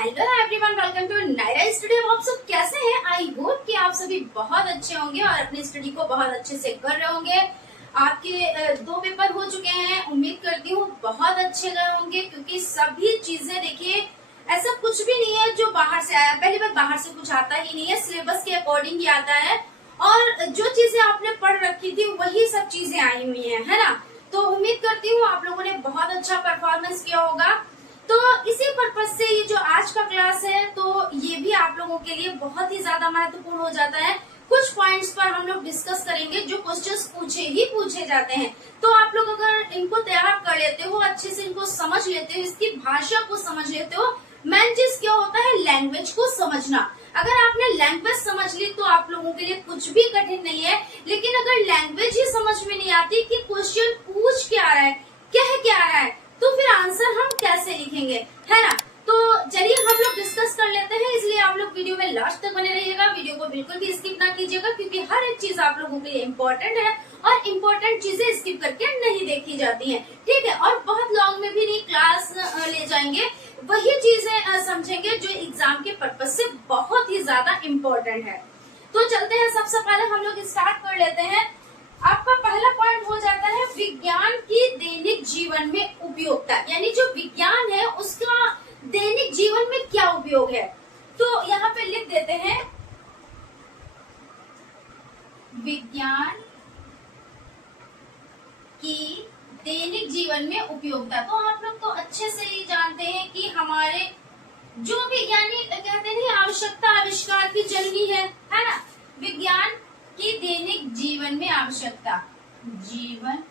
Hello everyone, welcome to Naira study. आप सब कैसे हैं? आई होप कि आप सभी बहुत अच्छे होंगे और अपनी स्टडी को बहुत अच्छे से कर रहे होंगे। आपके 2 पेपर हो चुके हैं, उम्मीद करती हूँ बहुत अच्छे गए होंगे, क्योंकि सभी चीजें देखिए ऐसा कुछ भी नहीं है जो बाहर से आया। पहली बात, बाहर से कुछ आता ही नहीं है, सिलेबस के अकॉर्डिंग ही आता है और जो चीजें आपने पढ़ रखी थी वही सब चीजें आई हुई है ना। तो उम्मीद करती हूँ आप लोगों ने बहुत अच्छा परफॉर्मेंस किया होगा। तो इसी पर्पज से ये जो आज का क्लास है, तो ये भी आप लोगों के लिए बहुत ही ज्यादा महत्वपूर्ण हो जाता है। कुछ पॉइंट्स पर हम लोग डिस्कस करेंगे जो क्वेश्चंस पूछे जाते हैं। तो आप लोग अगर इनको तैयार कर लेते हो, अच्छे से इनको समझ लेते हो, इसकी भाषा को समझ लेते हो, मेन चीज क्या होता है, लैंग्वेज को समझना। अगर आपने लैंग्वेज समझ ली तो आप लोगों के लिए कुछ भी कठिन नहीं है। लेकिन अगर लैंग्वेज ही समझ में नहीं आती कि क्वेश्चन पूछ क्या रहा है, कह क्या रहा है, तो फिर आंसर हम कैसे लिखेंगे, है ना। तो चलिए हम लोग डिस्कस कर लेते हैं, इसलिए आप लोग वीडियो में लास्ट तक बने रहिएगा। वीडियो को बिल्कुल भी स्किप ना कीजिएगा, क्योंकि हर एक चीज आप लोगों के लिए इम्पोर्टेंट है और इम्पोर्टेंट चीजें स्किप करके नहीं देखी जाती हैं, ठीक है। और बहुत लॉन्ग में भी नहीं क्लास ले जाएंगे, वही चीजें समझेंगे जो एग्जाम के पर्पज से बहुत ही ज्यादा इम्पोर्टेंट है। तो चलते हैं, सबसे पहले हम लोग स्टार्ट कर लेते हैं। आपका पहला पॉइंट हो जाता है विज्ञान की दैनिक जीवन में उपयोगिता, यानी जो विज्ञान है उसका दैनिक जीवन में क्या उपयोग है। तो यहाँ पे लिख देते हैं विज्ञान की दैनिक जीवन में उपयोगिता। तो आप लोग तो अच्छे से ही जानते हैं कि हमारे जो भी, यानी कहते नहीं, आवश्यकता आविष्कार की जननी है ना। विज्ञान की दैनिक जीवन में आवश्यकता, जीवन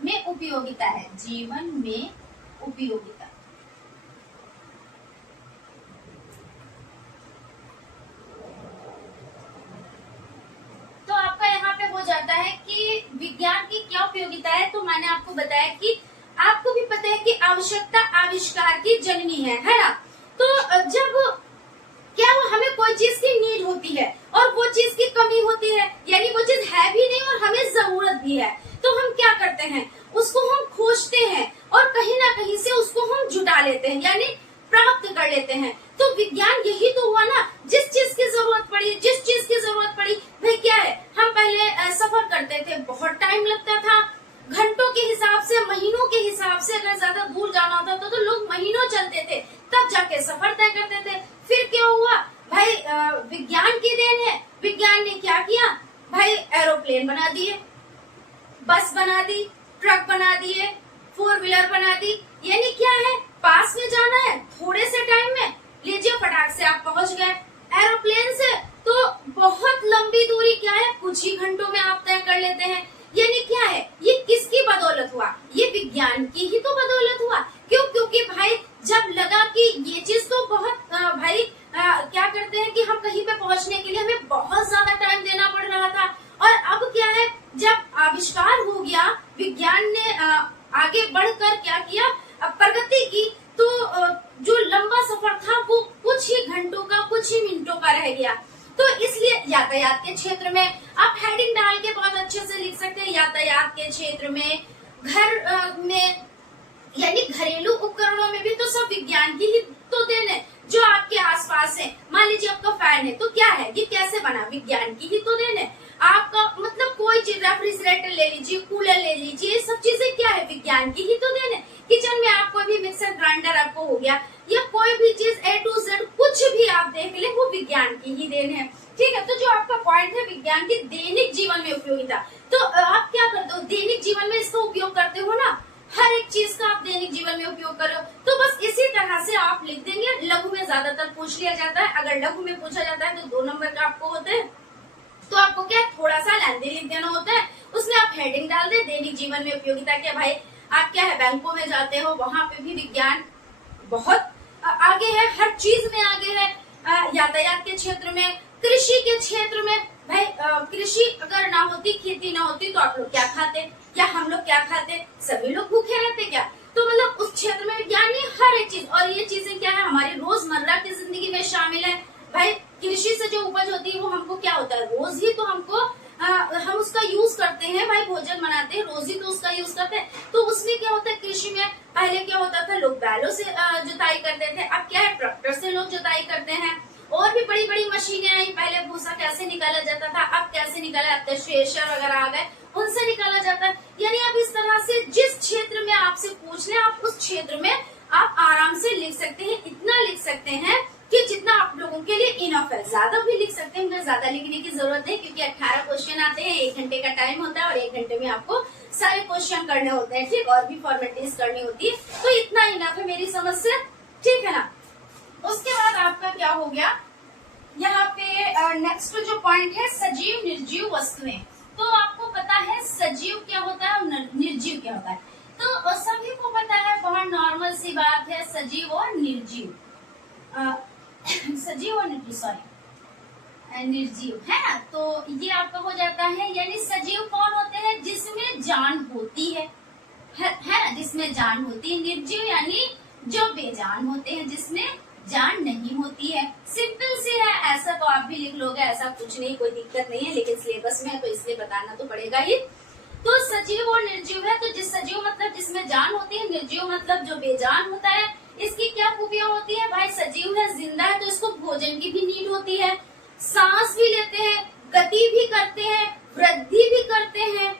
में उपयोगिता है, जीवन में उपयोगिता। तो आपका यहाँ पे हो जाता है कि विज्ञान की क्या उपयोगिता है। तो मैंने आपको बताया कि आपको भी पता है कि आवश्यकता आविष्कार की जननी है ना। तो जब क्या वो हमें कोई चीज की नीड होती है और वो चीज की कमी होती है, यानी वो चीज है भी नहीं और हमें जरूरत भी है, तो हम क्या करते हैं, उसको हम खोजते हैं और कहीं ना कहीं से उसको हम जुटा लेते हैं, यानी प्राप्त कर लेते हैं। तो विज्ञान यही तो हुआ ना, जिस चीज की जरूरत पड़ी, जिस चीज की जरूरत पड़ी, भाई क्या है, हम पहले सफर करते थे, बहुत टाइम लगता था, घंटों के हिसाब से, महीनों के हिसाब से। अगर ज्यादा दूर जाना होता तो लोग महीनों चलते थे, तब जाके सफर तय करते थे। फिर क्या हुआ भाई, विज्ञान की देन है। विज्ञान ने क्या किया भाई, एरोप्लेन बना दिए, बस बना दी, ट्रक बना दिए, 4 व्हीलर बना दी। यानी क्या है, पास में जाना है, थोड़े से टाइम में लीजिए फटाक से आप पहुंच गए। एरोप्लेन से तो बहुत लंबी दूरी क्या है, कुछ ही घंटों में आप तय कर लेते हैं। यानी क्या है, ये किसकी बदौलत हुआ, ये विज्ञान की ही तो बदौलत हुआ। क्यों? क्योंकि भाई जब लगा कि ये चीज तो बहुत क्या करते हैं कि हम कहीं पे पहुंचने के लिए हमें बहुत ज्यादा टाइम देना पड़ रहा था, और अब क्या है, जब आविष्कार हो गया, विज्ञान ने आगे बढ़कर क्या किया, प्रगति की, तो जो लंबा सफर था वो कुछ ही घंटों का, कुछ ही मिनटों का रह गया। तो इसलिए यातायात के क्षेत्र में आप हेडिंग डाल के बहुत अच्छे से लिख सकते हैं, यातायात के क्षेत्र में, घर में, यानी घरेलू उपकरणों में भी तो सब विज्ञान की ही तो देन है। जो आपके आसपास है, मान लीजिए आपका फैन है, तो क्या है, ये कैसे बना, विज्ञान की ही तो देन है। आपका मतलब कोई चीज, रेफ्रिजरेटर ले लीजिए, कूलर ले लीजिए, ये सब चीजें क्या है, विज्ञान की ही तो देन है। किचन में आप कोई भी मिक्सर ग्राइंडर आपको हो गया, या कोई भी चीज A to Z कुछ भी आप देख ले, वो विज्ञान की ही देन है, ठीक है। तो जो आपका पॉइंट है विज्ञान की दैनिक जीवन में उपयोगिता, तो आप क्या करते हो, दैनिक जीवन में इसका उपयोग करते हो ना, हर एक चीज का आप दैनिक जीवन में उपयोग करो। तो बस इसी तरह से आप लिख देंगे। लघु में ज्यादातर पूछ लिया जाता है, अगर लघु में पूछा जाता है तो 2 नंबर का आपको होता है, तो आपको क्या थोड़ा सा लेंथी लिख देना होता है, उसमें आप हेडिंग डाल दे दैनिक जीवन में उपयोगिता। क्या भाई, आप क्या है, बैंकों में जाते हो, वहां पे भी विज्ञान बहुत आगे है, हर चीज में आगे है। यातायात के क्षेत्र में, कृषि के क्षेत्र में, भाई कृषि अगर ना होती, खेती ना होती, तो आप लोग क्या खाते, या हम लोग क्या खाते, सभी लोग भूखे रहते क्या। तो मतलब उस क्षेत्र में विज्ञान ने हर एक चीज, और ये चीजें क्या है, हमारी रोजमर्रा की जिंदगी में शामिल है। भाई कृषि से जो उपज होती है वो हमको क्या होता है, रोज ही तो हमको हम उसका यूज करते हैं, भाई भोजन बनाते हैं, रोज ही तो उसका यूज करते हैं। तो उसमें क्या होता है, कृषि में पहले क्या होता था, लोग बैलों से जुताई करते थे, अब क्या है ट्रैक्टर से लोग जुताई करते हैं। और भी बड़ी बड़ी मशीनें आई, पहले भूसा कैसे निकाला जाता था, अब कैसे निकाला, अब तो थ्रेशर वगैरह आ गए, उनसे निकाला जाता है। यानी आप इस तरह से जिस क्षेत्र में आपसे पूछ ले, आप उस क्षेत्र में आप आराम से लिख सकते हैं। इतना लिख सकते हैं कि जितना आप लोगों के लिए इनफ है। ज्यादा भी लिख सकते हैं, ज्यादा लिखने की जरूरत नहीं, क्योंकि 18 क्वेश्चन आते हैं, 1 घंटे का टाइम होता है और 1 घंटे में आपको सारे क्वेश्चन करने होते हैं, ठीक, और भी फॉर्मेलिटीज करनी होती है, तो इतना इनफ है मेरी समझ से, ठीक है ना। उसके बाद आपका क्या हो गया, यहाँ पे नेक्स्ट जो पॉइंट है सजीव निर्जीव वस्तुएं। तो आपको पता है सजीव क्या होता है और निर्जीव क्या होता है, तो सभी को पता है, बहुत नॉर्मल सी बात है, सजीव और निर्जीव, सजीव और निर्जीव, सॉरी निर्जीव है ना। तो ये आपका हो जाता है, यानी सजीव कौन होते हैं, जिसमें जान होती है ना, जिसमें जान होती है। निर्जीव यानी जो बेजान होते हैं, जिसमें जान नहीं होती है। सिंपल सी है, ऐसा तो आप भी लिख लोगे, ऐसा कुछ नहीं, कोई दिक्कत नहीं है, लेकिन सिलेबस में है तो इसलिए बताना तो पड़ेगा ही। तो सजीव और निर्जीव है, तो जिस सजीव मतलब जिसमें जान होती है, निर्जीव मतलब जो बेजान होता है। इसकी क्या खूबियां होती है भाई, सजीव है, जिंदा है, तो इसको भोजन की भी नीड होती है, सांस भी लेते हैं, गति भी करते हैं, वृद्धि भी करते हैं।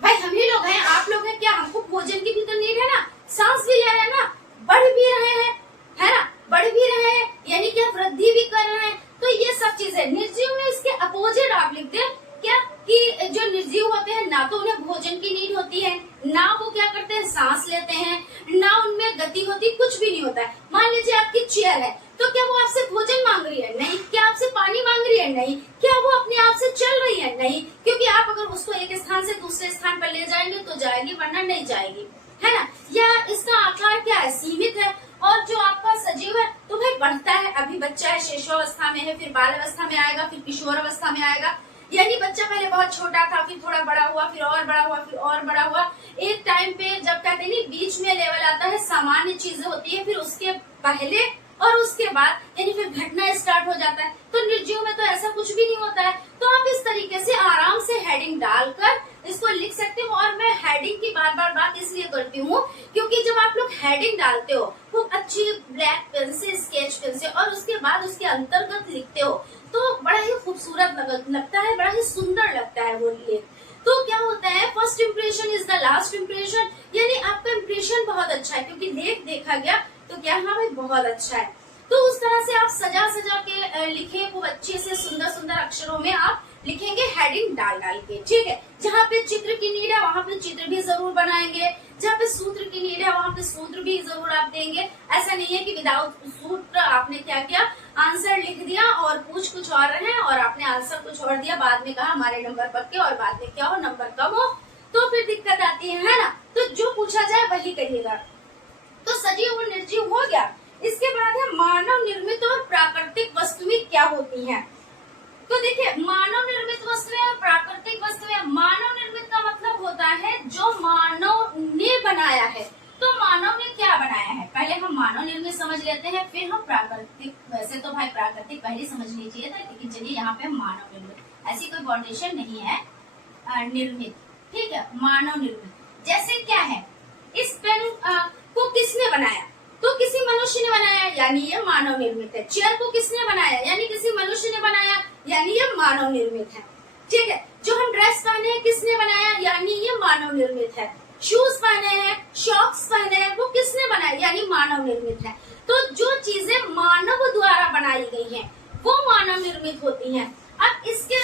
भाई हम ही लोग हैं, आप लोग हैं क्या, हमको भोजन की भी तो नीड है ना, सांस भी ले रहे हैं ना, बढ़ भी रहे हैं, है ना, बढ़ भी रहे हैं, यानी क्या वृद्धि भी कर रहे हैं। तो ये सब चीजें निर्जीव में इसके अपोजिट आप लिखते हैं क्या, कि जो निर्जीव होते हैं ना तो उन्हें भोजन की नीड होती है, ना वो क्या करते हैं सांस लेते हैं, ना उनमें गति होती, कुछ भी नहीं होता है। मान लीजिए आपकी चेयर है, तो क्या वो आपसे भोजन मांग रही है, नहीं। क्या आपसे पानी मांग रही है, नहीं। क्या वो अपने आप से चल रही है, नहीं, क्योंकि आप अगर उसको एक स्थान से दूसरे स्थान पर ले जाएंगे तो जाएगी, वरना नहीं जाएगी, है ना। या इसका आकार क्या है, सीमित है। और जो आपका सजीव है तो भाई बढ़ता है, अभी बच्चा है, शिशुअवस्था में है, फिर बाल अवस्था में आएगा, फिर किशोर अवस्था में आएगा। यानी बच्चा पहले बहुत छोटा था, फिर थोड़ा बड़ा हुआ, फिर और बड़ा हुआ, फिर और बड़ा हुआ। एक टाइम पे जब कहते हैं बीच में लेवल आता है, सामान्य चीजें होती है, फिर उसके पहले और उसके बाद यानी फिर घटना स्टार्ट हो जाता है। तो निर्जीव में तो ऐसा कुछ भी नहीं होता है। तो आप इस तरीके से आराम से हेडिंग डालकर इसको लिख सकते हो। और मैं हेडिंग की बार बार बात इसलिए करती हूँ क्योंकि जब आप लोग हेडिंग डालते हो खूब अच्छी ब्लैक पेन से, स्केच पेन से, और उसके बाद उसके अंतर्गत लिखते हो तो बड़ा ही खूबसूरत लगता है, बड़ा ही सुंदर लगता है वो लेख। तो क्या होता है, first impression is the last impression, यानी आपका इम्प्रेशन बहुत अच्छा है क्योंकि लेख देखा गया तो क्या, हाँ भाई बहुत अच्छा है। तो उस तरह से आप सजा सजा के लिखे, खूब अच्छे से सुंदर सुंदर अक्षरों में आप लिखेंगे हेडिंग डाल डाल के, ठीक है। जहाँ पे चित्र की नीड है वहाँ पे चित्र भी जरूर बनाएंगे, जहाँ पे सूत्र की नीड है वहाँ पे सूत्र भी जरूर आप देंगे। ऐसा नहीं है कि विदाउट सूत्र आपने क्या किया, आंसर लिख दिया और पूछ कुछ और रहे और आपने आंसर कुछ और दिया, बाद में कहा हमारे नंबर पक्के और बाद में क्या हो, नंबर कम हो, तो फिर दिक्कत आती है ना। तो जो पूछा जाए वही करिएगा। तो सजीव और निर्जीव हो गया। इसके बाद है मानव निर्मित और प्राकृतिक वस्तुएं क्या होती हैं। तो देखिए मानव निर्मित वस्तुएं और प्राकृतिक वस्तुएं, मानव निर्मित का मतलब होता है जो मानव ने बनाया है। तो मानव ने क्या बनाया है, पहले हम मानव निर्मित समझ लेते हैं, फिर हम प्राकृतिक। वैसे तो भाई प्राकृतिक पहले समझ लीजिए था, लेकिन चलिए यहाँ पे मानव निर्मित, ऐसी कोई फाउंडेशन नहीं है, निर्मित, ठीक है, मानव निर्मित। जैसे क्या है, इस पेन को किसने बनाया, तो किसी मनुष्य ने बनाया, यानी ये मानव निर्मित है। चेयर को किसने बनाया, यानी किसी मनुष्य ने बनाया, यानी ये मानव निर्मित है, ठीक है। जो हम ड्रेस पहने हैं किसने बनाया, यानी ये मानव निर्मित है। शूज पहने हैं, सॉक्स पहने हैं, वो किसने बनाया, यानी मानव निर्मित है। तो जो चीजें मानव द्वारा बनाई गई हैं वो मानव निर्मित होती हैं। अब इसके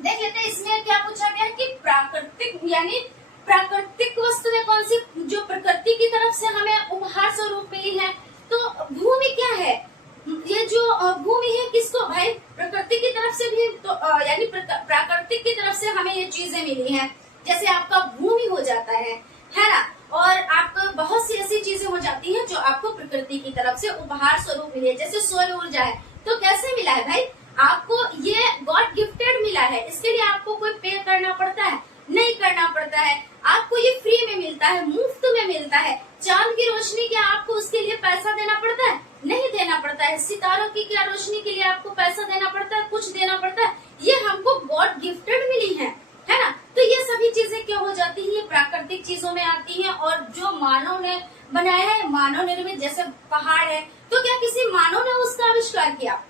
देख लेते हैं, इसमें क्या पूछा गया कि प्राकृतिक, यानी प्राकृतिक वस्तुएं कौन सी, जो प्रकृति की तरफ से हमें उपहार स्वरूप मिली है। तो भूमि क्या है, ये जो भूमि है किसको, भाई प्रकृति की तरफ से भी, तो यानी प्राकृतिक की तरफ से हमें ये चीजें मिली हैं। जैसे आपका भूमि हो जाता है ना, और आपको बहुत सी ऐसी चीजें हो जाती हैं जो आपको प्रकृति की तरफ से उपहार स्वरूप मिली है। जैसे सौर ऊर्जा है, तो कैसे मिला है भाई, आपको ये गॉड गिफ्टेड मिला है। इसके लिए आपको कोई पे करना पड़ता है, नहीं करना पड़ता है, आपको ये फ्री में मिलता है, मुफ्त में मिलता है। चांद की रोशनी क्या आपको उसके लिए पैसा देना पड़ता है, नहीं देना पड़ता है। सितारों की क्या रोशनी के लिए आपको पैसा देना पड़ता है, कुछ देना पड़ता है, ये हमको गॉड गिफ्टेड मिली है ना। तो ये सभी चीजें क्या हो जाती है, ये प्राकृतिक चीजों में आती हैं। और जो मानव ने बनाया है, मानव निर्मित, जैसे पहाड़ है, तो क्या किसी मानव ने उसका आविष्कार किया?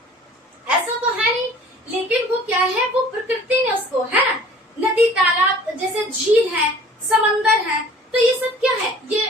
ऐसा तो है नहीं। लेकिन वो क्या है, वो प्रकृति ने उसको, है ना, नदी तालाब जैसे झील है, समंदर है, तो ये सब क्या है, ये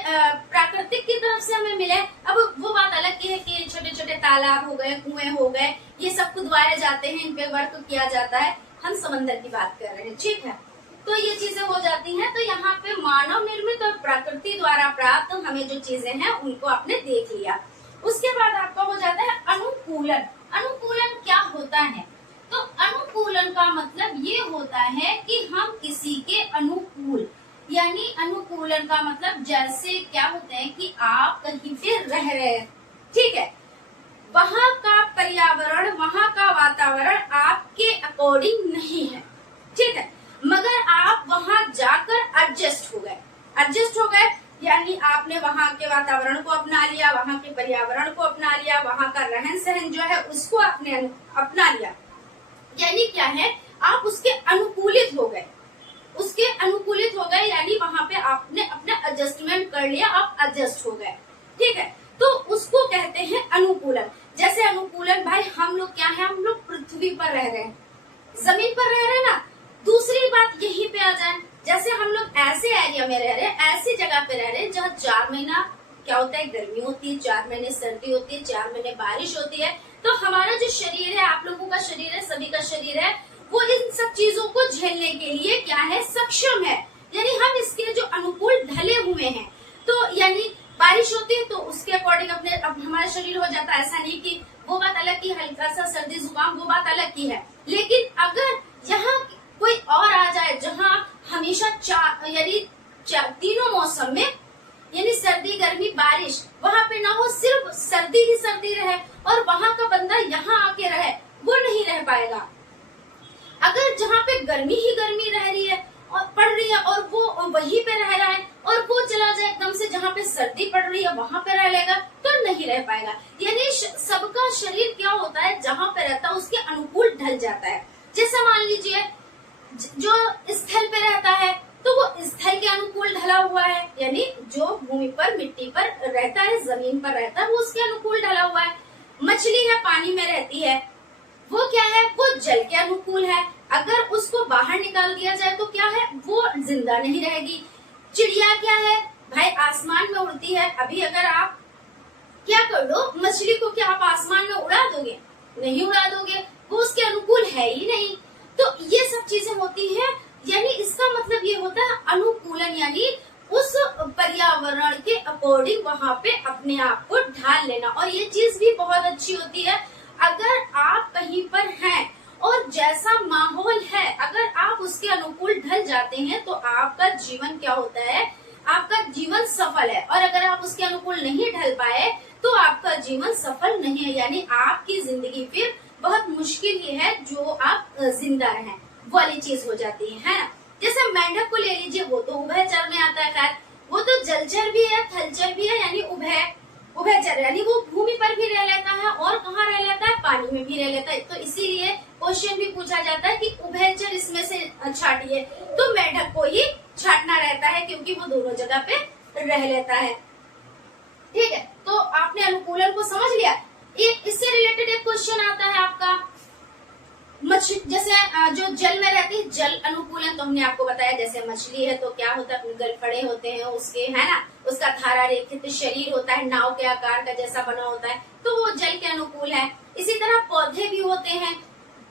प्राकृतिक की तरफ से हमें मिले। अब वो बात अलग की है कि छोटे छोटे तालाब हो गए, कुएं हो गए, ये सब खुदवाए जाते हैं, इन पे वर्क किया जाता है, हम समंदर की बात कर रहे हैं, ठीक है। तो ये चीजें हो जाती हैं। तो यहाँ पे मानव निर्मित और प्रकृति द्वारा प्राप्त हमें जो चीजें हैं उनको आपने देख लिया। उसके बाद आपका हो जाता है अनुकूलन। अनुकूलन क्या होता है? तो अनुकूलन का मतलब ये होता है कि हम किसी के अनुकूल, यानी अनुकूलन का मतलब जैसे क्या होता है कि आप कहीं पे रह रहे हैं, ठीक है, वहाँ का पर्यावरण, वहाँ का वातावरण आपके अकॉर्डिंग नहीं है, ठीक है, मगर आप वहाँ जाकर एडजस्ट हो गए। एडजस्ट हो गए यानी आपने वहाँ के वातावरण को अपना लिया, वहाँ के पर्यावरण को अपना लिया, वहाँ का रहन सहन जो है उसको आपने अपना लिया, यानी क्या है, आप उसके अनुकूलित हो गए, उसके अनुकूलित हो गए, यानी वहाँ पे आपने अपना एडजस्टमेंट कर लिया, आप एडजस्ट हो गए, ठीक है। तो उसको कहते हैं अनुकूलन। जैसे अनुकूलन, भाई हम लोग क्या है, हम लोग पृथ्वी पर रह रहे हैं, जमीन पर रह रहे हैं ना। दूसरी बात यहीं पे आ जाए, जैसे हम लोग ऐसे एरिया में रह रहे हैं, ऐसी जगह पे रह रहे हैं जहाँ 4 महीना क्या होता है, गर्मी होती है, 4 महीने सर्दी होती है, 4 महीने बारिश होती है। तो हमारा जो शरीर है, आप लोगों का शरीर है, सभी का शरीर है, वो इन सब चीजों को झेलने के लिए क्या है, सक्षम है, यानी हम इसके जो अनुकूल ढले हुए हैं। तो यानी बारिश होती है तो उसके अकॉर्डिंग अपने अब हमारा शरीर हो जाता है। ऐसा नहीं कि वो बात अलग की, हल्का सा सर्दी जुकाम वो बात अलग की है। लेकिन अगर यहाँ कोई और आ जाए जहाँ हमेशा यानी तीनों मौसम में, यानी सर्दी गर्मी बारिश, वहाँ पे ना हो, सिर्फ सर्दी ही सर्दी रहे और वहाँ का बंदा यहाँ आके रहे, वो नहीं रह पाएगा। अगर जहाँ पे गर्मी ही गर्मी रह रही है और पड़ रही है और वो वहीं पे रह रहा है, और वो चला जाए एकदम से जहाँ पे सर्दी पड़ रही है वहाँ पे रह लेगा, तो नहीं रह पाएगा। यानी सबका शरीर क्या होता है, जहाँ पे रहता है उसके अनुकूल ढल जाता है। जैसे मान लीजिए जो स्थल पे रहता है तो वो स्थल के अनुकूल ढला हुआ है, यानी जो भूमि पर मिट्टी पर रहता है, जमीन पर रहता है, वो उसके अनुकूल ढला हुआ है। मछली है, पानी में रहती है, वो क्या है, वो जल के अनुकूल है। अगर उसको बाहर निकाल दिया जाए तो क्या है, वो जिंदा नहीं रहेगी। चिड़िया क्या है भाई, आसमान में उड़ती है। अभी अगर आप क्या कर दो, मछली को क्या आप आसमान में उड़ा दोगे? नहीं उड़ा दोगे, वो उसके अनुकूल है ही नहीं। तो ये सब चीजें होती हैं, यानी इसका मतलब ये होता है अनुकूलन, यानी उस पर्यावरण के अकॉर्डिंग वहाँ पे अपने आप को ढाल लेना। और ये चीज भी बहुत अच्छी होती है, अगर आप कहीं पर हैं और जैसा माहौल है, अगर आप उसके अनुकूल ढल जाते हैं तो आपका जीवन क्या होता है, आपका जीवन सफल है। और अगर आप उसके अनुकूल नहीं ढल पाए तो आपका जीवन सफल नहीं है, यानी आपकी जिंदगी फिर बहुत मुश्किल ही है जो आप जिंदा रहें वाली चीज हो जाती है ना। जैसे मेंढक को ले लीजिए, वो तो उभयचर में आता है, खैर वो तो जलचर भी है, थलचर भी है, यानी उभयचर, यानी वो भूमि पर भी रह लेता है और कहाँ रह लेता है, पानी में भी रह लेता है। तो इसीलिए क्वेश्चन भी पूछा जाता है कि उभयचर इसमें से छाटिए, तो मेंढक को ही छाटना रहता है क्योंकि वो दोनों जगह पे रह लेता है, ठीक है। तो आपने अनुकूलन को समझ लिया। एक इससे रिलेटेड एक क्वेश्चन आता है आपका, मछली जैसे जो जल में रहती है, जल अनुकूलन तो हमने आपको बताया, जैसे मछली है तो क्या होता है, गलफड़े होते हैं उसके, है ना, उसका धारा रेखित शरीर होता है, नाव के आकार का जैसा बना होता है, तो वो जल के अनुकूल है। इसी तरह पौधे भी होते हैं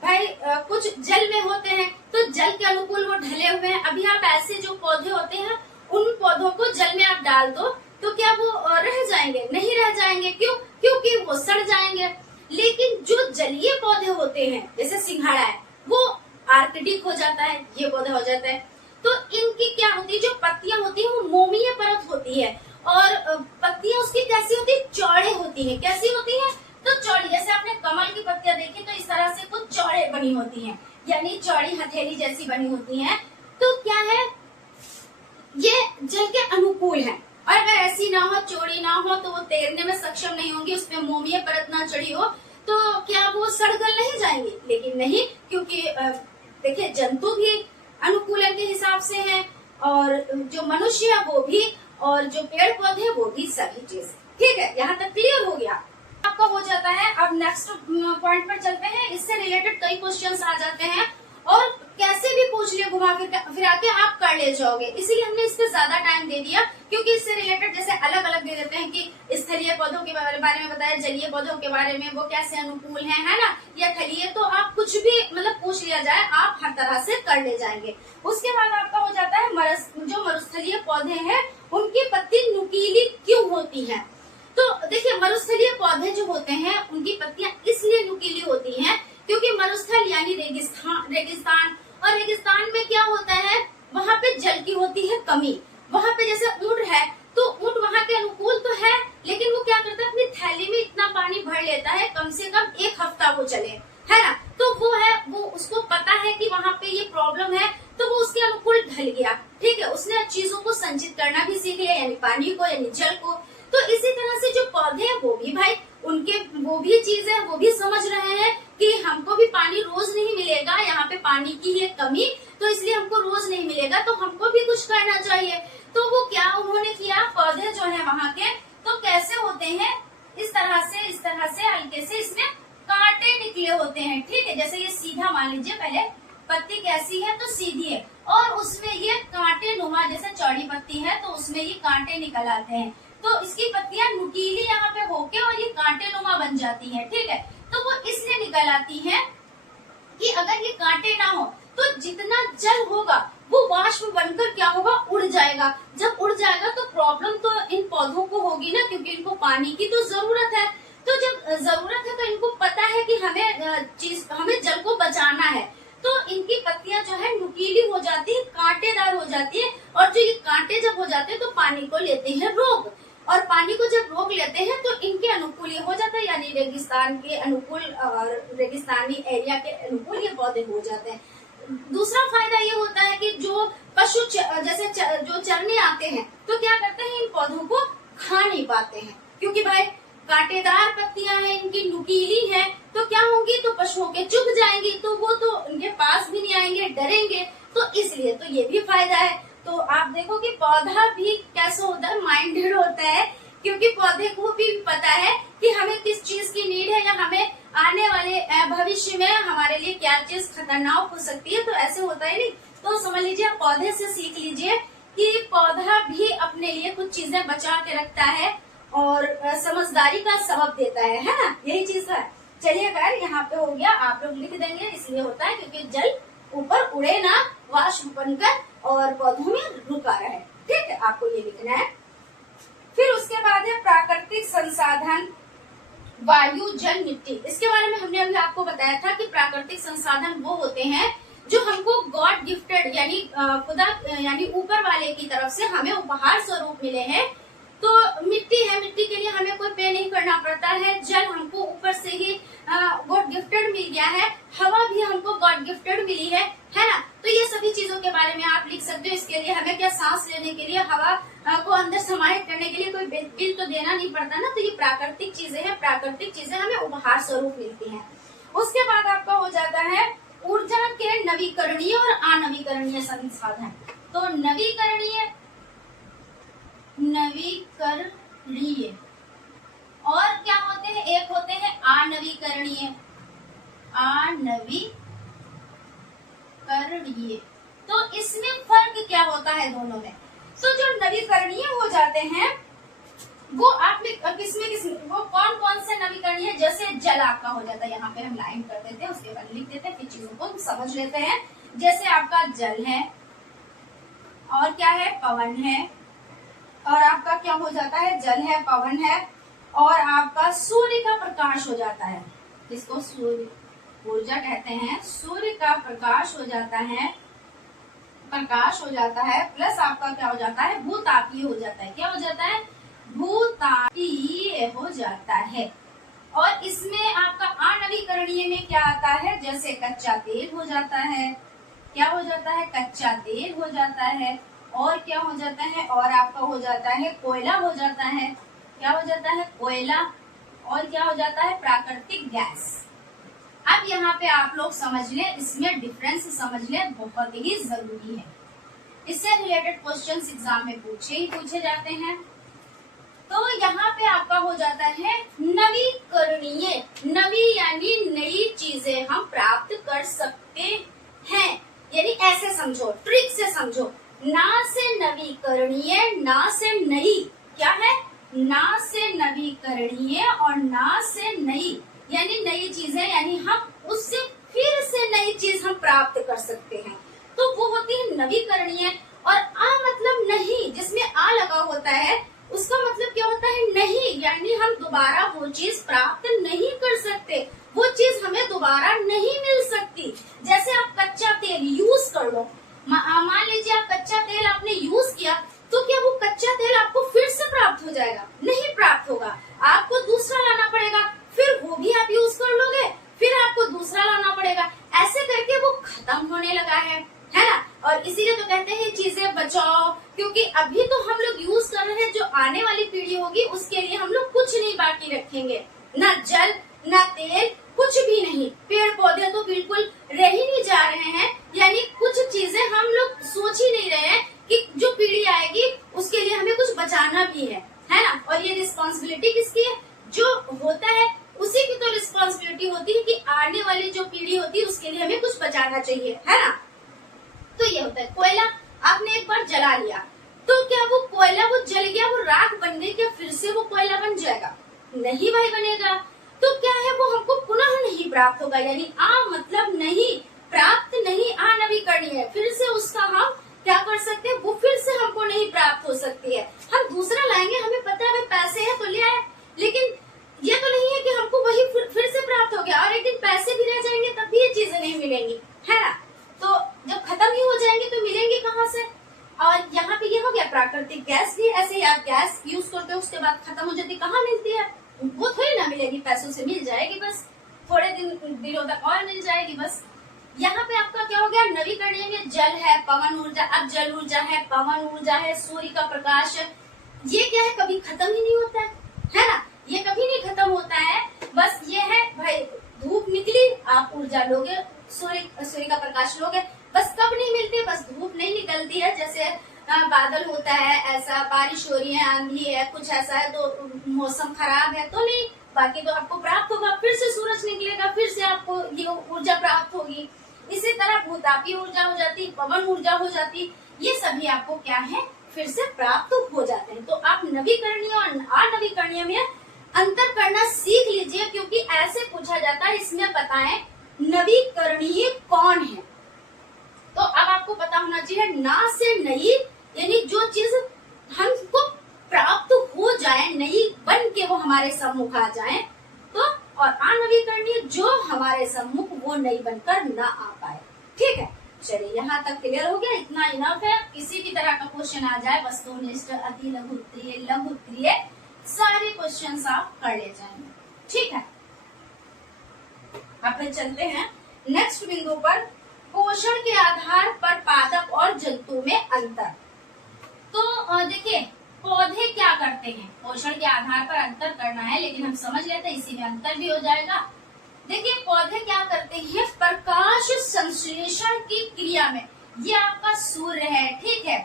भाई, कुछ जल में होते हैं तो जल के अनुकूल वो ढले हुए हैं। अभी आप ऐसे जो पौधे होते हैं उन पौधों को जल में आप डाल दो तो क्या वो रह जाएंगे? नहीं रह जाएंगे। क्यों? क्योंकि वो सड़ जाएंगे। लेकिन जो जलीय पौधे होते हैं, जैसे सिंघाड़ा है, वो आर्कटिक हो जाता है, ये पौधा हो जाता है। तो इनकी क्या होती है, जो पत्तियां होती है वो मोमीय परत होती है, और पत्तियां उसकी कैसी होती है, चौड़े होती है। कैसी होती है? तो चौड़ी, जैसे आपने कमल की पत्तियां देखी तो इस तरह से कुछ चौड़े बनी होती हैं, यानी चौड़ी हथेली जैसी बनी होती हैं। तो क्या है, ये जल के अनुकूल है। और अगर ऐसी ना हो, चौड़ी ना हो, तो वो तैरने में सक्षम नहीं होंगी, उसमें मोमीय परत ना चढ़ी हो, तो क्या वो सड़गल नहीं जाएंगी? लेकिन नहीं, क्योंकि देखिए जंतु भी अनुकूलन के हिसाब से हैं और जो मनुष्य है वो भी और जो पेड़ पौधे वो भी सभी चीज। ठीक है, यहाँ तक क्लियर हो गया आपका हो जाता है। अब नेक्स्ट पॉइंट पर चलते हैं। इससे रिलेटेड कई क्वेश्चंस आ जाते हैं और कैसे भी पूछ लिए घुमा फिरा के आप कर ले जाओगे, इसीलिए हमने इस पे ज्यादा टाइम दे दिया, क्योंकि इससे रिलेटेड जैसे अलग अलग दे देते हैं कि स्थलीय पौधों के बारे में बताया, जलीय पौधों के बारे में वो कैसे अनुकूल है ना, या खलीय, तो आप कुछ भी मतलब पूछ लिया जाए आप हर तरह से कर ले जाएंगे। उसके बाद आपका हो जाता है जो मरुस्थलीय पौधे हैं उनकी पत्ती नुकीली क्यों होती है। तो देखिए, मरुस्थलीय पौधे जो होते हैं उनकी पत्तियां इसलिए नुकीली होती हैं क्योंकि मरुस्थल यानी रेगिस्तान, और रेगिस्तान में क्या होता है, वहाँ पे जल की होती है कमी। वहाँ पे जैसे ऊंट है तो ऊंट वहाँ के अनुकूल तो है, लेकिन वो क्या करता है अपनी थैली में इतना पानी भर लेता है कम से कम 1 हफ्ता वो चले, है ना। तो वो उसको पता है कि वहाँ पे ये प्रॉब्लम है, तो वो उसके अनुकूल ढल गया। ठीक है, उसने चीजों को संचित करना भी सीख लिया, यानी पानी को, यानी जल को। तो इसी तरह से जो पौधे हैं वो भी भाई उनके वो भी चीज है, वो भी समझ रहे हैं कि हमको भी पानी रोज नहीं मिलेगा, यहाँ पे पानी की है कमी, तो इसलिए हमको रोज नहीं मिलेगा, तो हमको भी कुछ करना चाहिए। तो वो क्या उन्होंने किया, पौधे जो है वहाँ के तो कैसे होते हैं, इस तरह से हल्के से इसमें कांटे निकले होते हैं। ठीक है, जैसे ये सीधा मान लीजिए, पहले पत्ती कैसी है तो सीधी है, और उसमें ये कांटे नुमा, जैसे चौड़ी पत्ती है तो उसमें ये कांटे निकल आते हैं, तो इसकी पत्तियां नुकीली यहाँ पे होके और ये कांटे नुमा बन जाती है। ठीक है, तो वो इसलिए निकल आती है कि अगर ये कांटे ना हो तो जितना जल होगा वो वाष्प बनकर क्या होगा, उड़ जाएगा। जब उड़ जाएगा तो प्रॉब्लम तो इन पौधों को होगी ना, क्योंकि इनको पानी की तो जरूरत है। तो जब जरूरत है तो इनको पता है कि हमें जल को बचाना है, तो इनकी पत्तियां जो है नुकीली हो जाती है, कांटेदार हो जाती है, और जो ये कांटे जब हो जाते हैं तो पानी को लेते हैं रोक, और पानी को जब रोक लेते हैं तो इनके अनुकूल ये हो जाता है, यानी रेगिस्तान के अनुकूल और रेगिस्तानी एरिया के अनुकूल ये पौधे हो जाते हैं। दूसरा फायदा ये होता है कि जो पशु जो चरने आते हैं तो क्या करते हैं, इन पौधों को खा नहीं पाते हैं, क्योंकि भाई कांटेदार पत्तियां हैं, इनकी नुकीली है, तो क्या होंगी, तो पशुओं के चुभ जाएंगी, तो वो तो इनके पास भी नहीं आएंगे, डरेंगे, तो इसलिए तो ये भी फायदा है। तो आप देखो कि पौधा भी कैसा होता है, माइंडेड होता है, क्योंकि पौधे को भी पता है कि हमें किस चीज की नीड है, या हमें आने वाले भविष्य में हमारे लिए क्या चीज खतरनाक हो सकती है। तो ऐसे होता है नहीं, तो समझ लीजिए, पौधे से सीख लीजिए कि पौधा भी अपने लिए कुछ चीजें बचा के रखता है और समझदारी का सबब देता है ना, यही चीज है। चलिए खैर, यहाँ पे हो गया, आप लोग लिख देंगे, इसलिए होता है क्योंकि जल ऊपर उड़े ना, वाष्प बनकर और पौधों में रुका रहे। ठीक है, आपको ये लिखना है। फिर उसके बाद है प्राकृतिक संसाधन, वायु, जल, मिट्टी। इसके बारे में हमने अभी आपको बताया था कि प्राकृतिक संसाधन वो होते हैं जो हमको गॉड गिफ्टेड, यानी खुदा यानी ऊपर वाले की तरफ से हमें उपहार स्वरूप मिले हैं। तो मिट्टी है, मिट्टी के लिए हमें कोई पे नहीं करना पड़ता है। जल हमको ऊपर से ही गॉड गिफ्टेड मिल गया है। हवा भी हमको गॉड गिफ्टेड मिली है ना। तो ये सभी चीजों के बारे में आप लिख सकते हो। इसके लिए हमें क्या, सांस लेने के लिए हवा को अंदर समाहित करने के लिए कोई बिल तो देना नहीं पड़ता ना। तो ये प्राकृतिक चीजें हैं, प्राकृतिक चीजें हमें उपहार स्वरूप मिलती हैं। उसके बाद आपका हो जाता है ऊर्जा के नवीकरणीय और अनवीकरणीय संसाधन। तो नवीकरणीय और क्या होते हैं, एक होते हैं अनवीकरणीय। तो इसमें फर्क क्या होता है दोनों में। तो जो नवीकरणीय हो जाते हैं वो आप किसमें वो कौन से नवीकरणीय, जैसे जल आपका हो जाता है, यहाँ पे हम लाइन कर देते हैं, उसके बाद लिख देते हैं, फिर चीजों को समझ लेते हैं। जैसे आपका जल है, और क्या है, पवन है, और आपका क्या हो जाता है, जल है, पवन है, और आपका सूर्य का प्रकाश हो जाता है, जिसको सूर्य ऊर्जा कहते हैं। सूर्य का प्रकाश हो जाता है, प्लस आपका क्या हो जाता है, भूतापीय हो जाता है। क्या हो जाता है, भूतापीय हो जाता है। और इसमें आपका अनवीकरणीय में क्या आता है, जैसे कच्चा तेल हो जाता है। क्या हो जाता है, कच्चा तेल हो जाता है, और क्या हो जाता है, और आपका हो जाता है कोयला हो जाता है। क्या हो जाता है, कोयला, और क्या हो जाता है, प्राकृतिक गैस। अब यहाँ पे आप लोग समझ लें, इसमें डिफरेंस समझ लें, बहुत ही जरूरी है। इससे रिलेटेड क्वेश्चंस एग्जाम में पूछे जाते हैं। तो यहाँ पे आपका हो जाता है नवीकरणीय। नवी यानी नई चीजें हम प्राप्त कर सकते हैं, यानी ऐसे समझो, ट्रिक से समझो, ना से नवीकरणीय, ना से नई, क्या है, ना से नवीकरणीय और ना से नई, यानी नई चीजें, यानी हम उससे फिर से नई चीज हम प्राप्त कर सकते हैं, तो वो होती है नवीकरणीय। और आ मतलब नहीं, जिसमें आ लगा होता है, उसका मतलब क्या होता है, नहीं, यानी हम दोबारा वो चीज प्राप्त नहीं कर सकते, वो चीज हमें दोबारा नहीं मिल सकती। जैसे आप कच्चा तेल यूज कर लो, मान लीजिए आप कच्चा तेल आपने यूज किया, तो क्या वो कच्चा तेल आपको फिर से प्राप्त हो जाएगा? नहीं प्राप्त होगा, आपको दूसरा लाना पड़ेगा, फिर वो भी आप यूज कर लोगे, फिर आपको दूसरा लाना पड़ेगा, ऐसे करके वो खत्म होने लगा है ना। और इसीलिए तो कहते हैं चीजें बचाओ, क्योंकि अभी तो हम लोग यूज कर रहे हैं, जो आने वाली पीढ़ी होगी उसके लिए हम लोग कुछ नहीं बाकी रखेंगे, ना जल ना तेल, कुछ भी नहीं, पेड़ पौधे तो बिल्कुल रह ही नहीं जा रहे हैं, यानी कुछ चीजें हम लोग सोच ही नहीं रहे हैं कि जो पीढ़ी आएगी उसके लिए हमें कुछ बचाना भी है ना। और ये रिस्पॉन्सिबिलिटी किसकी है? जो होता है उसी की तो रिस्पॉन्सिबिलिटी होती है कि आने वाली जो पीढ़ी होती है उसके लिए हमें कुछ बचाना चाहिए, है ना। तो ये होता है कोयला, आपने एक बार जला लिया, तो क्या वो कोयला वो जल गया, वो राख बन गई, क्या फिर से वो कोयला बन जाएगा? नहीं भाई बनेगा। तो क्या है, वो हमको पुनः नहीं प्राप्त होगा, यानी आ मतलब नहीं, प्राप्त नहीं, आ नवीकरणीय है, फिर से उसका हम क्या कर सकते हैं, वो फिर से हमको नहीं प्राप्त हो सकती है। हम दूसरा लाएंगे, हमें पता है भाई पैसे है तो ले आए, लेकिन ये तो नहीं है कि हमको वही फिर से प्राप्त हो गया और एक दिन पैसे भी रह जाएंगे तब भी ये चीजें नहीं मिलेंगी, है ना। तो जब खत्म ही हो जाएंगे तो मिलेंगे कहाँ से? और यहाँ पे ये हो गया प्राकृतिक गैस भी ऐसे ही, आप गैस यूज करते हो उसके बाद खत्म हो जाती, कहाँ मिलती है? वो थोड़ी ना मिलेगी, पैसों से मिल जाएगी, बस थोड़े दिनों तक और मिल जाएगी बस। यहाँ पे आपका क्या हो गया, नवीकरणीय में जल है, पवन ऊर्जा, अब जल ऊर्जा है, पवन ऊर्जा है, सूर्य का प्रकाश है, ये क्या है, कभी खत्म ही नहीं होता है ना, ये कभी नहीं खत्म होता है। बस ये है भाई, धूप निकली आप ऊर्जा लोगे, सूर्य का प्रकाश लोगे, बस कब नहीं मिलती, बस धूप नहीं निकलती है, जैसे बादल होता है, ऐसा बारिश हो रही है, आंधी है, कुछ ऐसा है तो मौसम खराब है तो नहीं, बाकी तो आपको प्राप्त होगा, फिर से सूरज निकलेगा, फिर से आपको ये ऊर्जा प्राप्त होगी। इसी तरह भूतापीय ऊर्जा हो जाती, पवन ऊर्जा हो जाती, ये सभी आपको क्या है, फिर से प्राप्त हो जाते हैं। तो आप नवीकरणीय और अनवीकरणीय में अंतर करना सीख लीजिए, क्योंकि ऐसे पूछा जाता है, इसमें बताएं नवीकरणीय कौन है। तो अब आपको पता होना चाहिए ना से नई, यानी जो चीज हमको प्राप्त हो जाए, नई बन के वो हमारे सम्मुख आ जाए, तो और अनवीकरणीय जो हमारे सम्मुख वो नई बनकर ना आ पाए। ठीक है, चलिए यहाँ तक क्लियर हो गया, इतना इनफ है। किसी भी तरह का क्वेश्चन आ जाए, वस्तुनिष्ठ, अति लघु उत्तरीय, लघु उत्तरीय, सारे क्वेश्चन आप कर ले जाएंगे। ठीक है, अब फिर चलते हैं नेक्स्ट बिंदु पर, पोषण के आधार पर पादप और जंतु में अंतर। तो देखिए पौधे क्या करते हैं, पोषण के आधार पर अंतर करना है, लेकिन हम समझ लेते हैं, इसी में अंतर भी हो जाएगा। देखिए पौधे क्या करते हैं, प्रकाश संश्लेषण की क्रिया में, ये आपका सूर्य है, ठीक है।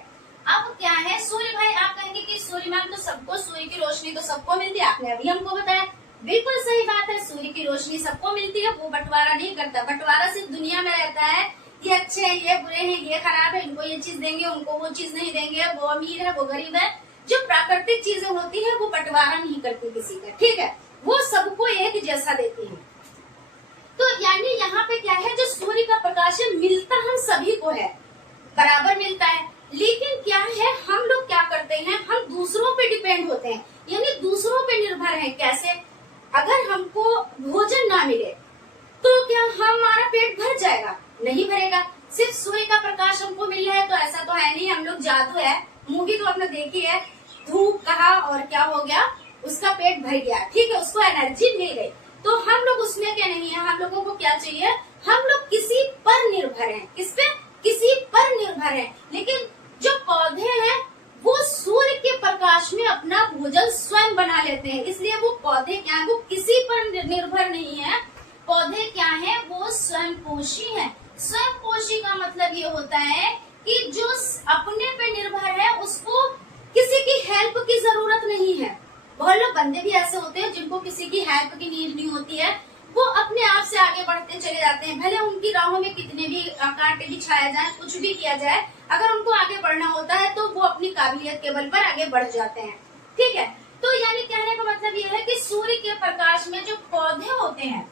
अब क्या है सूर्य, भाई आप कहेंगे कि सूर्य मैम तो सबको, सूर्य की रोशनी तो सबको मिलती है, आपने अभी हमको बताया, बिल्कुल सही बात है, सूर्य की रोशनी सबको मिलती है, वो बंटवारा नहीं करता, बंटवारा सिर्फ दुनिया में रहता है, ये अच्छे हैं, ये बुरे हैं, ये खराब है, इनको ये चीज देंगे, उनको वो चीज नहीं देंगे, वो अमीर है, वो गरीब है। जो प्राकृतिक चीजें होती है वो बंटवारा नहीं करती किसी का, ठीक है, वो सबको एक जैसा देती है। तो यानी यहाँ पे क्या है, जो सूर्य का प्रकाश है मिलता हम सभी को है, बराबर मिलता है, लेकिन क्या है हम लोग क्या करते हैं, हम दूसरों पे डिपेंड होते हैं, यानी दूसरों पे निर्भर हैं। कैसे, अगर हमको भोजन ना मिले तो क्या हमारा पेट भर जाएगा? नहीं भरेगा। सिर्फ सूर्य का प्रकाश हमको मिल रहा है तो ऐसा तो है नहीं, हम लोग जादू है, मूवी तो आपने देखी है, धूप कहा और क्या हो गया, उसका पेट भर गया, ठीक है, उसको एनर्जी मिल गई। तो हम लोग उसमें क्या नहीं है, हम लोगों को क्या चाहिए, हम लोग किसी पर निर्भर हैं, किस पे, किसी पर निर्भर हैं। लेकिन जो पौधे हैं वो सूर्य के प्रकाश में अपना भोजन स्वयं बना लेते हैं, इसलिए वो पौधे क्या है, वो किसी पर निर्भर नहीं है। पौधे क्या है, वो स्वयं पोषी है। स्वयं पोषी का मतलब ये होता है कि जो अपने पे निर्भर है उसको किसी की हेल्प की जरूरत नहीं है। बहुत लोग बंदे भी ऐसे होते हैं जिनको किसी की हेल्प की नीड नहीं होती है, वो अपने आप से आगे बढ़ते चले जाते हैं। भले उनकी राहों में कितने भी कांटे बिछाया जाए, कुछ भी किया जाए, अगर उनको आगे बढ़ना होता है तो वो अपनी काबिलियत के बल पर आगे बढ़ जाते हैं। ठीक है, तो यानी कहने का मतलब ये है कि सूर्य के प्रकाश में जो पौधे होते हैं,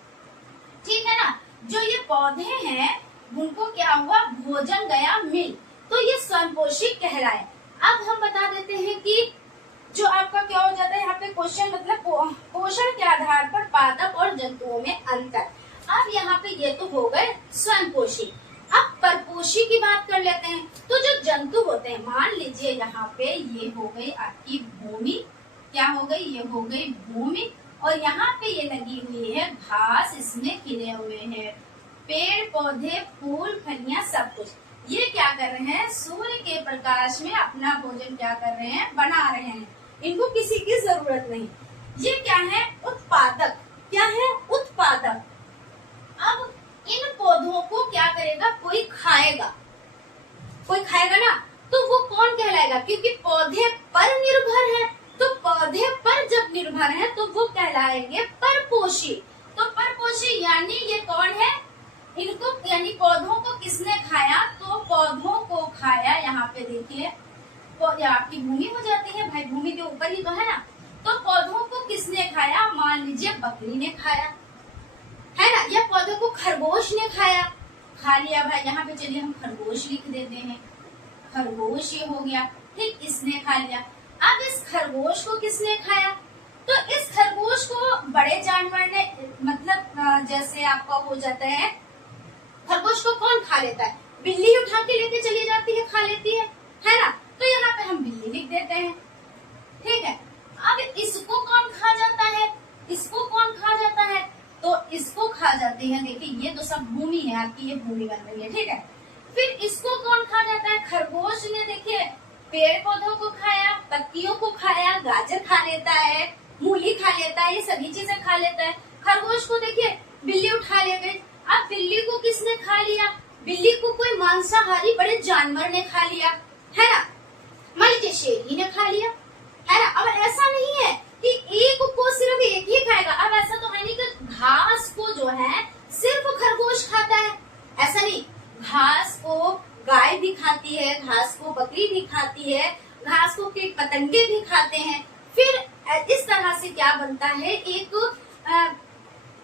ठीक है ना, जो ये पौधे हैं उनको क्या हुआ, भोजन गया मिल, तो ये स्वयंपोषी कहलाए। अब हम बता देते हैं कि जो आपका क्या हो जाता है यहाँ पे क्वेश्चन, मतलब पोषण के आधार पर पादप और जंतुओं में अंतर। अब यहाँ पे ये तो हो गए स्वयंपोषी। अब परपोषी की बात कर लेते हैं। तो जो जंतु होते हैं, मान लीजिए यहाँ पे ये हो गई आपकी भूमि, क्या हो गई, ये हो गई भूमि, और यहाँ पे ये लगी हुई है घास, इसमें खिले हुए हैं पेड़ पौधे फूल फलियां सब कुछ। ये क्या कर रहे हैं, सूर्य के प्रकाश में अपना भोजन क्या कर रहे हैं, बना रहे हैं, इनको किसी की जरूरत नहीं। ये क्या है, उत्पादक, क्या है, उत्पादक। अब इन पौधों को क्या करेगा, कोई खाएगा, कोई खाएगा ना, तो वो कौन कहलाएगा, क्योंकि पौधे पर निर्भर है, तो पौधे पर जब निर्भर है तो वो कहलाएंगे परपोषी। तो परपोषी यानी ये कौन है, इनको यानी पौधों को किसने खाया, तो पौधों को खाया, यहाँ पे देखिए आपकी भूमि हो जाती है भाई, भूमि के ऊपर ही तो है ना, तो पौधों को किसने खाया, मान लीजिए बकरी ने खाया, है ना, या पौधों को खरगोश ने खाया, खा लिया भाई। यहाँ पे चलिए हम खरगोश लिख देते हैं, खरगोश ये हो गया, ठीक, इसने खा लिया। अब इस खरगोश को किसने खाया, तो इस खरगोश को बड़े जानवर ने, मतलब जैसे आपका हो जाता है, खरगोश को कौन खा लेता है, बिल्ली उठा के लेके चली जाती है, खा लेती है ना, तो यहाँ पे हम बिल्ली लिख देते हैं। ठीक है, अब इसको कौन खा जाता है, इसको कौन खा जाता है, तो इसको खा जाते हैं, देखिए ये तो सब भूमि है आपकी, ये भूमि बन रही है, ठीक है। फिर इसको कौन खा जाता है, खरगोश ने देखिए पेड़ पौधों को खाया, पत्तियों को खाया, गाजर खा लेता है, मूली खा लेता है, ये सभी चीजें खा लेता है। खरगोश को देखिए बिल्ली उठा ले गई। अब बिल्ली को किसने खा लिया, बिल्ली को कोई मांसाहारी बड़े जानवर ने खा लिया, है ना, मान लीजिए शेर ही ने खा लिया, है ना। अब ऐसा नहीं है कि एक को सिर्फ एक ही खाएगा, अब ऐसा तो है नहीं कि घास को जो है सिर्फ खरगोश खाता है, ऐसा नहीं, घास को गाय भी खाती है, घास को बकरी भी खाती है, घास को कीट पतंगे भी खाते हैं। फिर इस तरह से क्या बनता है, एक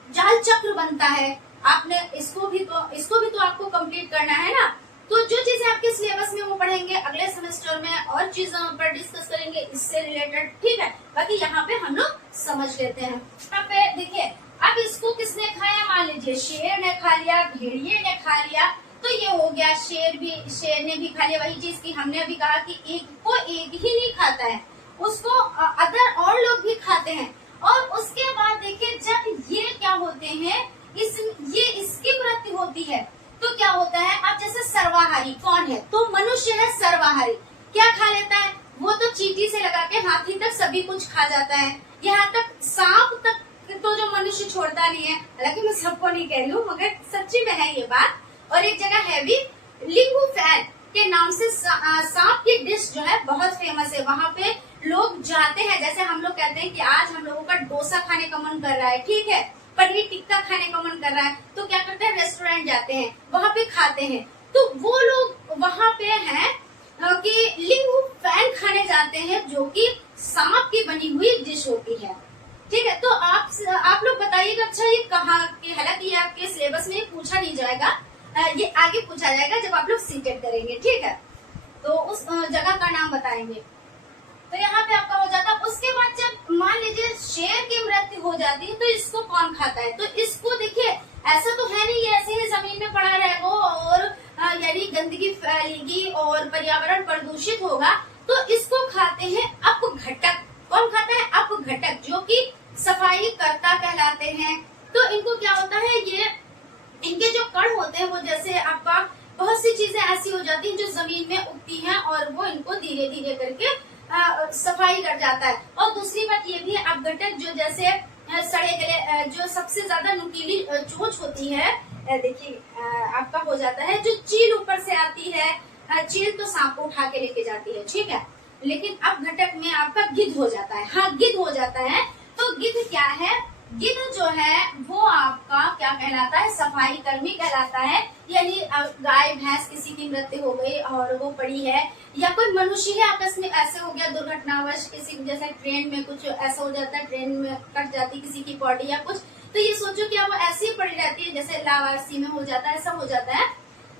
जाल चक्र बनता है। आपने इसको भी तो आपको कंप्लीट करना है ना, तो जो चीजें आपके सिलेबस में वो पढ़ेंगे, अगले सेमेस्टर में और चीजों पर डिस्कस करेंगे इससे रिलेटेड, ठीक है। बाकी यहाँ पे हम लोग समझ लेते हैं। यहाँ पे देखिए अब इसको किसने खाया, मान लीजिए शेर ने खा लिया, भेड़िए ने खा लिया, तो ये हो गया शेर ने भी खा लिया। वही चीज की हमने अभी कहा कि एक को एक ही नहीं खाता है, उसको अदर और लोग भी खाते हैं। और उसके बाद देखिए जब ये क्या होते हैं, इसकी मृत्यु होती है तो क्या होता है, अब जैसे सर्वाहारी कौन है, तो मनुष्य है सर्वाहारी, क्या खा लेता है, वो तो चींटी से लगा के हाथी तक सभी कुछ खा जाता है, यहाँ तक सांप तक तो जो मनुष्य छोड़ता नहीं है। हालांकि मैं सबको नहीं कह रही हूँ, मगर सच्ची में है ये बात। और एक जगह है भी लिंगू फैन के नाम से सांप की डिश जो है बहुत फेमस है, वहाँ पे लोग जाते हैं। जैसे हम लोग कहते हैं कि आज हम लोगों का डोसा खाने का मन कर रहा है, ठीक है, पनीर टिक्का खाने का मन कर रहा है, तो क्या करते हैं, रेस्टोरेंट जाते हैं, वहाँ पे खाते हैं। तो वो लोग वहाँ पे हैं कि लिंगू फैन खाने जाते हैं, जो कि सांप की बनी हुई डिश होती है, ठीक है। तो आप लोग बताइएगा, अच्छा ये कहाँ के, हालांकि ये आपके सिलेबस में पूछा नहीं जाएगा, ये आगे पूछा जाएगा जब आप लोग सीटेट करेंगे, ठीक है, तो उस जगह का नाम बताएंगे। तो यहाँ पे आपका हो जाता है। उसके बाद जब मान लीजिए शेर की मृत्यु हो जाती है, तो इसको कौन खाता है, तो इसको देखिए ऐसा तो है नहीं, ये ऐसे ही जमीन में पड़ा रहेगा और यानी गंदगी फैलेगी और पर्यावरण प्रदूषित होगा, तो इसको खाते हैं अपघटक। कौन खाता है, अपघटक, जो कि सफाई कर्ता कहलाते हैं। तो इनको क्या होता है, ये इनके जो कण होते हैं वो जैसे आपका बहुत सी चीजें ऐसी हो जाती हैं जो जमीन में उगती हैं और वो इनको धीरे धीरे करके सफाई कर जाता है। और दूसरी बात ये भी है, अपघटक जो जैसे सड़े गले, जो सबसे ज्यादा नुकीली चोंच होती है, देखिए आपका हो जाता है, जो चील ऊपर से आती है, चील तो सांप को उठा के लेके जाती है, ठीक है, लेकिन अब घटक में आपका गिद्ध हो जाता है। हाँ, गिद्ध हो जाता है। तो गिद्ध क्या है? गिद्ध जो है वो आपका क्या कहलाता है? सफाई कर्मी कहलाता है। यानी गाय भैंस किसी की मृत्यु हो गई और वो पड़ी है, या कोई मनुष्य है आपस में ऐसे हो गया दुर्घटनावश, किसी जैसे ट्रेन में कुछ ऐसा हो जाता है, ट्रेन में कट जाती किसी की बॉडी या कुछ, तो ये सोचो कि वो ऐसी ही पड़ी रहती है जैसे लावारसी में हो जाता है, ऐसा हो जाता है।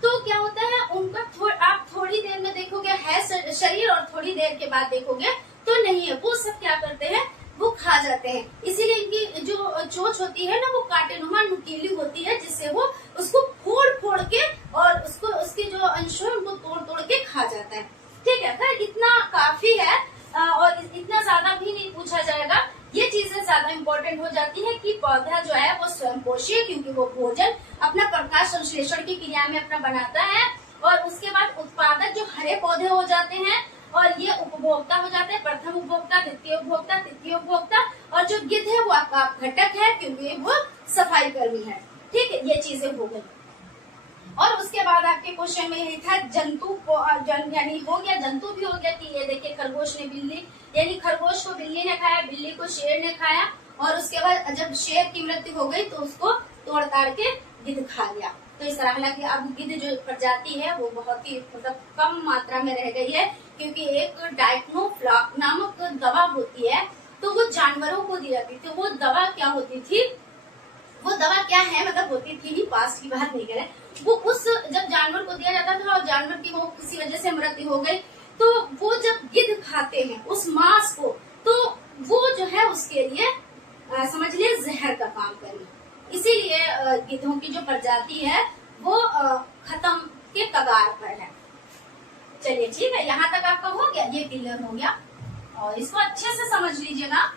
तो क्या होता है उनका आप थोड़ी देर में देखोगे है शरीर और थोड़ी देर के बाद देखोगे तो नहीं है। वो सब क्या करते हैं? वो खा जाते हैं। इसीलिए इनकी जो चोंच होती है ना वो कांटेनुमा नुकीली होती है, जिससे वो उसको फोड़ फोड़ के और उसको उसके जो अंश है उनको तोड़ तोड़ के खा जाता है। ठीक है, खैर इतना काफी है और इतना ज्यादा भी नहीं पूछा जाएगा। ये चीजें ज्यादा इम्पोर्टेंट हो जाती है कि पौधा जो है वो स्वयं पोषी है, क्योंकि वो भोजन अपना प्रकाश संश्लेषण की क्रिया में अपना बनाता है, और उसके बाद उत्पादक जो हरे पौधे हो जाते हैं और ये उपभोक्ता हो जाते हैं, प्रथम उपभोक्ता, द्वितीय उपभोक्ता, तृतीय उपभोक्ता, और जो गिद्ध है वो आपका घटक है क्योंकि वो सफाई कर्मी है। ठीक है, ये चीजें हो गई। और उसके बाद आपके क्वेश्चन में यही था जंतु यानी हो गया, जंतु भी हो गया कि ये देखिए खरगोश ने बिल्ली, यानी खरगोश को बिल्ली ने खाया, बिल्ली को शेर ने खाया, और उसके बाद जब शेर की मृत्यु हो गई तो उसको तोड़ ताड़ के गिद्ध खा लिया। तो इस तरह, हालांकि अब गिद्ध जो प्रजाति है वो बहुत ही मतलब कम मात्रा में रह गई है, क्योंकि एक डाइक्नोफ्लॉक नामक दवा होती है तो वो जानवरों को दी जाती थी। वो दवा क्या होती थी? वो दवा क्या है मतलब होती थी, पास की बात नहीं करें, वो उस जब जानवर को दिया जाता था और जानवर की वो किसी वजह से मृत्यु हो गई, तो वो जब गिद्ध खाते हैं उस मांस को, तो वो जो है उसके लिए समझ लिए जहर का काम करें। इसीलिए गिद्धों की जो प्रजाति है वो खत्म के कगार पर है। चलिए ठीक है, यहाँ तक आपका हो गया, ये क्लियर हो गया और इसको अच्छे से समझ लीजिएगा।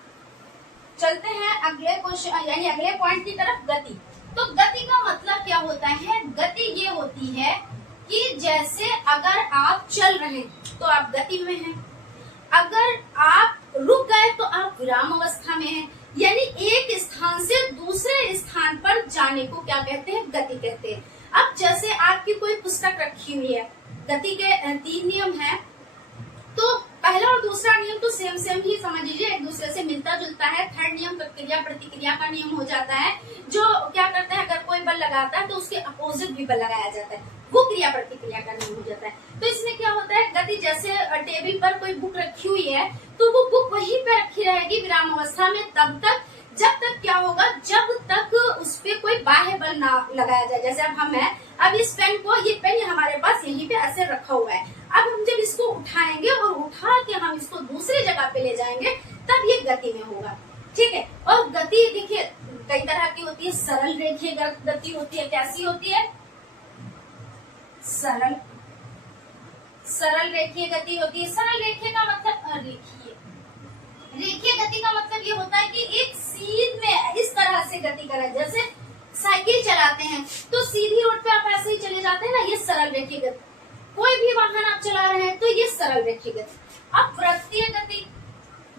चलते हैं अगले क्वेश्चन यानी अगले पॉइंट की तरफ, गति। तो गति का मतलब क्या होता है? गति ये होती है कि जैसे अगर आप चल रहे हैं तो आप गति में हैं, अगर आप रुक गए तो आप विराम अवस्था में हैं। यानी एक स्थान से दूसरे स्थान पर जाने को क्या कहते हैं? गति कहते हैं। अब जैसे आपकी कोई पुस्तक रखी हुई है, गति के 3 नियम हैं, तो पहला और दूसरा नियम तो सेम ही समझ लीजिए, एक दूसरे से मिलता जुलता है। थर्ड नियम क्रिया प्रतिक्रिया का नियम हो जाता है, जो क्या करता है अगर कोई बल लगाता है तो उसके अपोजिट भी बल लगाया जाता है, वो क्रिया प्रतिक्रिया का नियम हो जाता है। तो इसमें क्या होता है, गति जैसे टेबल पर कोई बुक रखी हुई है तो वो बुक वहीं पे रखी रहेगी विराम अवस्था में तब तक जब तक क्या होगा, जब तक उस पे कोई बाह्य बल ना लगाया जाए। जैसे अब हम है, अब इस पेन को, ये पेन हमारे पास यहीं पे ऐसे रखा हुआ है, अब हम जब इसको उठाएंगे और उठा के हम इसको दूसरी जगह पे ले जाएंगे तब ये गति में होगा। ठीक है, और गति देखिए कई तरह की होती है, सरल रेखीय गति होती है। कैसी होती है? सरल रेखीय गति होती है। सरल रेखीय का मतलब रेखीय गति का मतलब ये होता है कि एक सीध में इस तरह से गति करें। जैसे साइकिल चलाते हैं तो सीधी रोड पे आप ऐसे ही चले जाते हैं ना, ये सरल रेखीय गति। कोई भी वाहन आप चला रहे हैं तो ये सरल रेखीय गति। अब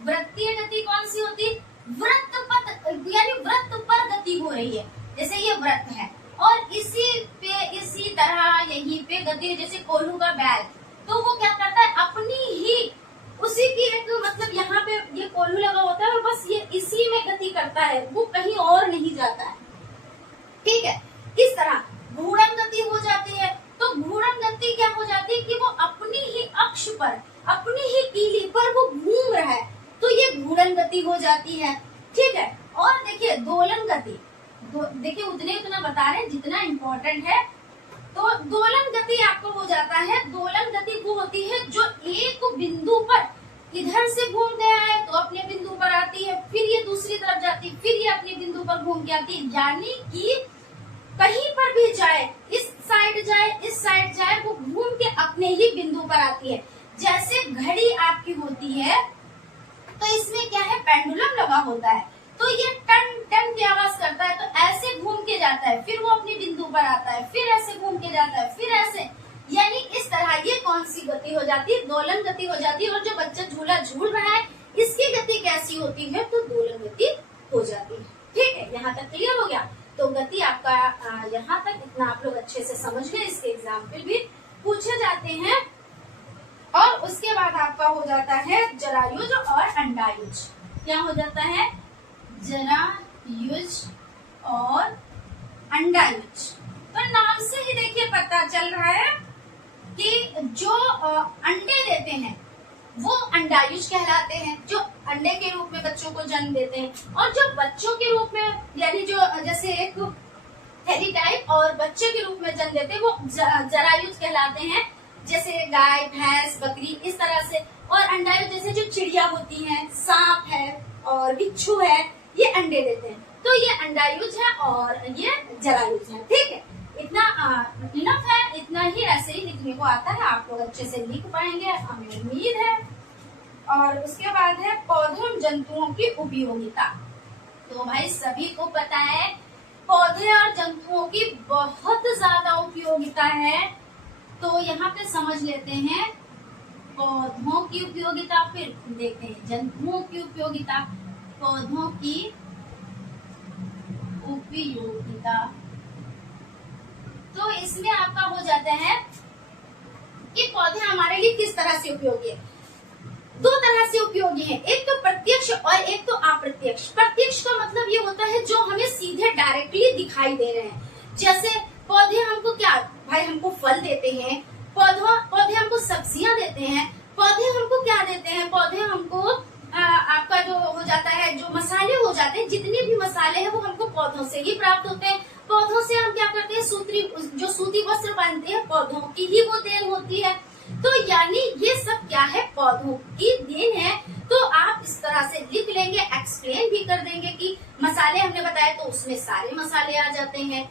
वृत्तीय गति कौन सी होती? वृत्त पथ यानी वृत्त पर गति हो रही है। जैसे ये वृत्त है और इसी तरह यहीं पे गति, जैसे कोल्हू का बैल, तो वो क्या करता है अपनी ही उसी की एक मतलब यहाँ पे ये कोल्हू लगा होता है और बस ये इसी में गति करता है, वो कहीं और नहीं जाता है। ठीक है, इस तरह घूर्णन गति हो जाती है। तो घूर्णन गति क्या हो जाती है कि वो अपनी ही अक्ष पर, अपनी ही कीली पर वो घूम रहा है, तो ये घूर्णन गति हो जाती है। ठीक है, और देखिए दोलन गति, देखिए उतना बता रहे हैं जितना इम्पोर्टेंट है। तो दोलन गति आपको हो जाता है, दोलन गति वो होती है जो एक बिंदु पर इधर से घूम गया है तो अपने बिंदु पर आती है, फिर ये दूसरी तरफ जाती है, फिर ये अपने बिंदु पर घूम के आती है। यानी कि कहीं पर भी जाए, इस साइड जाए, वो घूम के अपने ही बिंदु पर आती है। जैसे घड़ी आपकी होती है तो इसमें क्या है, पेंडुलम लगा होता है, तो ये टन टन की आवाज करता है, तो ऐसे घूम के जाता है, फिर वो अपने बिंदु पर आता है, फिर ऐसे घूम के जाता है, फिर ऐसे, यानी इस तरह ये कौन सी गति हो जाती है? दोलन गति हो जाती है। और जो बच्चा झूला झूल रहा है इसकी गति कैसी होती है? तो दोलन गति हो जाती है। ठीक है, यहाँ तक क्लियर हो गया। तो गति आपका यहाँ तक इतना आप लोग अच्छे से समझ गए, इसके एग्जाम्पल भी पूछे जाते हैं। और उसके बाद आपका हो जाता है जरायुज और अंडायुज। क्या हो जाता है? जरायुज और अंडायुज। तो नाम से ही देखिए पता चल रहा है कि जो अंडे देते हैं वो अंडायुज कहलाते हैं, जो अंडे के रूप में बच्चों को जन्म देते हैं। और जो बच्चों के रूप में यानी जो जैसे एक हेलीटाइप और बच्चे के रूप में जन्म देते हैं वो जरायुज कहलाते हैं, जैसे गाय, भैंस, बकरी, इस तरह से। और अंडायुज जैसे जो चिड़िया होती हैं, सांप है और बिच्छू है, ये अंडे देते हैं। तो ये अंडायुज है और ये जरायुज है। ठीक है, इतना इनफ है, इतना ही ऐसे ही लिखने को आता है। आप लोग अच्छे से लिख पाएंगे हमें उम्मीद है। और उसके बाद है पौधों और जंतुओं की उपयोगिता। तो भाई सभी को पता है पौधे और जंतुओं की बहुत ज्यादा उपयोगिता है। तो यहाँ पे समझ लेते हैं पौधों की उपयोगिता, फिर देखते हैं जंतुओं की उपयोगिता। पौधों की उपयोगिता, तो इसमें आपका हो जाता है कि पौधे हमारे लिए किस तरह से उपयोगी है। दो तरह से उपयोगी है, एक तो प्रत्यक्ष और एक तो अप्रत्यक्ष। प्रत्यक्ष का मतलब ये होता है जो हमें सीधे डायरेक्टली दिखाई दे रहे हैं। जैसे पौधे हमको क्या, भाई हमको फल देते हैं, पौधे हमको सब्जियां देते हैं, पौधे हमको क्या देते हैं, पौधे हमको आपका जो हो जाता है, जो मसाले हो जाते हैं, जितने भी मसाले हैं वो हमको पौधों से ही प्राप्त होते हैं। पौधों से हम क्या करते हैं, सूती वस्त्र पहनते हैं, पौधों की ही वो देन होती है। तो यानी ये सब क्या है, पौधों की देन है। तो आप इस तरह से लिख लेंगे, एक्सप्लेन भी कर देंगे कि मसाले हमने बताए तो उसमें सारे मसाले आ जाते हैं।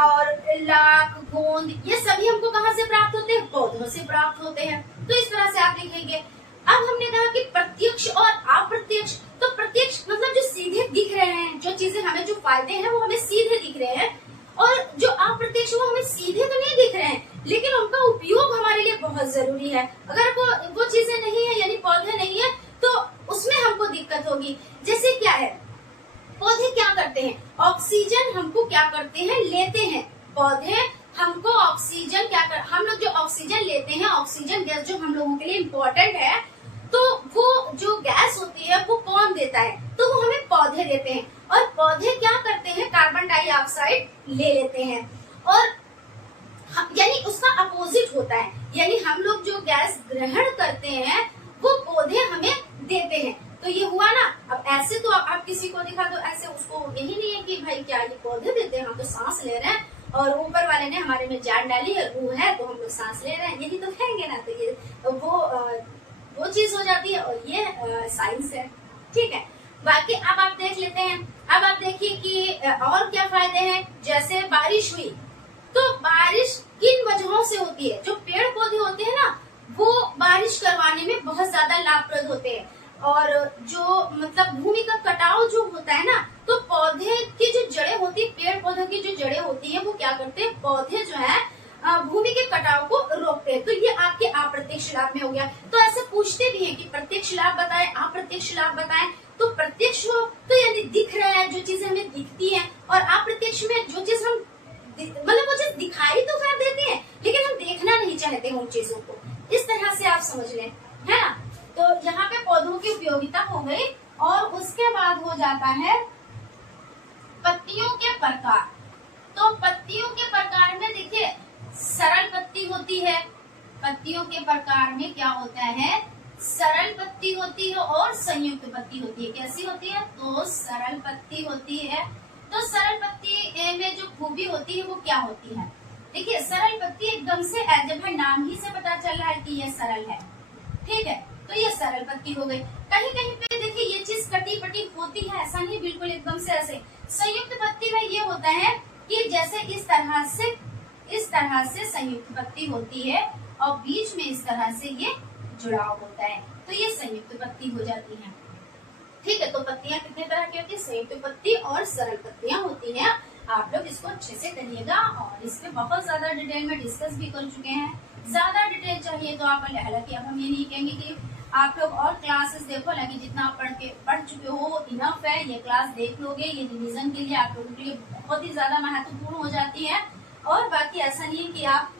और लाख, गोंद, ये सभी हमको कहाँ से प्राप्त होते हैं, पौधों से प्राप्त होते हैं। तो इस तरह से आप लिखेंगे। अब हमने कहा कि प्रत्यक्ष और अप्रत्यक्ष। तो प्रत्यक्ष मतलब जो सीधे दिख रहे हैं, जो चीजें हमें, जो फायदे हैं वो हमें सीधे दिख रहे हैं। और जो अप्रत्यक्ष वो हमें सीधे तो नहीं दिख रहे हैं, लेकिन उनका उपयोग हमारे लिए बहुत जरूरी है। अगर वो चीजें नहीं है, यानी पौधे नहीं है, तो उसमें हमको दिक्कत होगी। जैसे क्या है, पौधे क्या करते हैं, ऑक्सीजन हमको क्या करते हैं, लेते हैं। पौधे हमको ऑक्सीजन क्या कर, हम लोग जो ऑक्सीजन लेते हैं, ऑक्सीजन गैस जो हम लोगों के लिए इम्पोर्टेंट है, तो वो जो गैस होती है वो कौन देता है, तो वो हमें पौधे देते हैं। और पौधे क्या करते हैं, कार्बन डाइऑक्साइड ले लेते हैं। और यानी उसका अपोजिट होता है, यानी हम लोग जो गैस ग्रहण करते हैं वो पौधे हमें देते हैं। तो ये हुआ ना। अब ऐसे तो आप किसी को दिखा दो, ऐसे उसको यही नहीं है कि भाई क्या ये पौधे देते हैं, हम तो सांस ले रहे हैं और ऊपर वाले ने हमारे में जान डाली है, रूह है, तो हम लोग सांस ले रहे हैं, यही तो कहेंगे ना। तो ये वो चीज हो जाती है और ये साइंस है। ठीक है, बाकी अब आप देख लेते हैं। अब आप देखिए कि और क्या फायदे हैं। जैसे बारिश हुई, तो बारिश किन वजहों से होती है, जो पेड़ पौधे होते हैं ना, वो बारिश करवाने में बहुत ज्यादा लाभप्रद होते हैं। और जो मतलब भूमि का कटाव जो होता है ना, तो पौधे की जो जड़ें होती है, पेड़ पौधों की जो जड़ें होती है, वो क्या करते हैं, पौधे जो है भूमि के कटाव को रोकते हैं। तो ये आपके अप्रत्यक्ष लाभ में हो गया। तो ऐसे पूछते भी हैं कि प्रत्यक्ष लाभ बताएं, अप्रत्यक्ष लाभ बताएं। तो प्रत्यक्ष हो तो यानी दिख रहा है, जो चीजें हमें दिखती है, और अप्रत्यक्ष में जो चीज हम मतलब वो चीज दिखाई तो कर देती है, लेकिन हम देखना नहीं चाहते उन चीजों को। इस तरह से आप समझ लें, है ना। तो यहाँ पे पौधों की उपयोगिता हो गई। और उसके बाद हो जाता है पत्तियों के प्रकार। तो पत्तियों के प्रकार में देखिए, सरल पत्ती होती है। पत्तियों के प्रकार में क्या होता है, सरल पत्ती होती है और संयुक्त पत्ती होती है। कैसी होती है, तो सरल पत्ती होती है। तो सरल पत्ती में जो खूबी होती है वो क्या होती है, देखिए सरल पत्ती एकदम से जब है नाम ही से पता चल रहा है कि ये सरल है। ठीक है, तो ये सरल पत्ती हो गई। कहीं कहीं पे देखिए ये चीज कटी पटी होती है, ऐसा नहीं बिल्कुल एकदम से ऐसे। संयुक्त पत्ती में ये होता है कि जैसे इस तरह से संयुक्त पत्ती होती है और बीच में इस तरह से ये जुड़ाव होता है, तो ये संयुक्त पत्ती हो जाती है। ठीक है, तो पत्तियां कितने तरह की होती है, संयुक्त पत्ती और सरल पत्तियां होती हैं। आप लोग इसको अच्छे से करिएगा और इस पे बहुत ज्यादा डिटेल में डिस्कस भी कर चुके हैं। ज्यादा डिटेल चाहिए तो आप, हालांकि अब हम ये नहीं कहेंगे कि आप लोग और क्लासेस देखो, हालांकि जितना आप पढ़ चुके हो इनफ है। ये क्लास देख लोगे, ये रिवीजन के लिए आप लोगों के लिए बहुत ही ज्यादा महत्वपूर्ण हो जाती है। और बाकी ऐसा नहीं है कि आप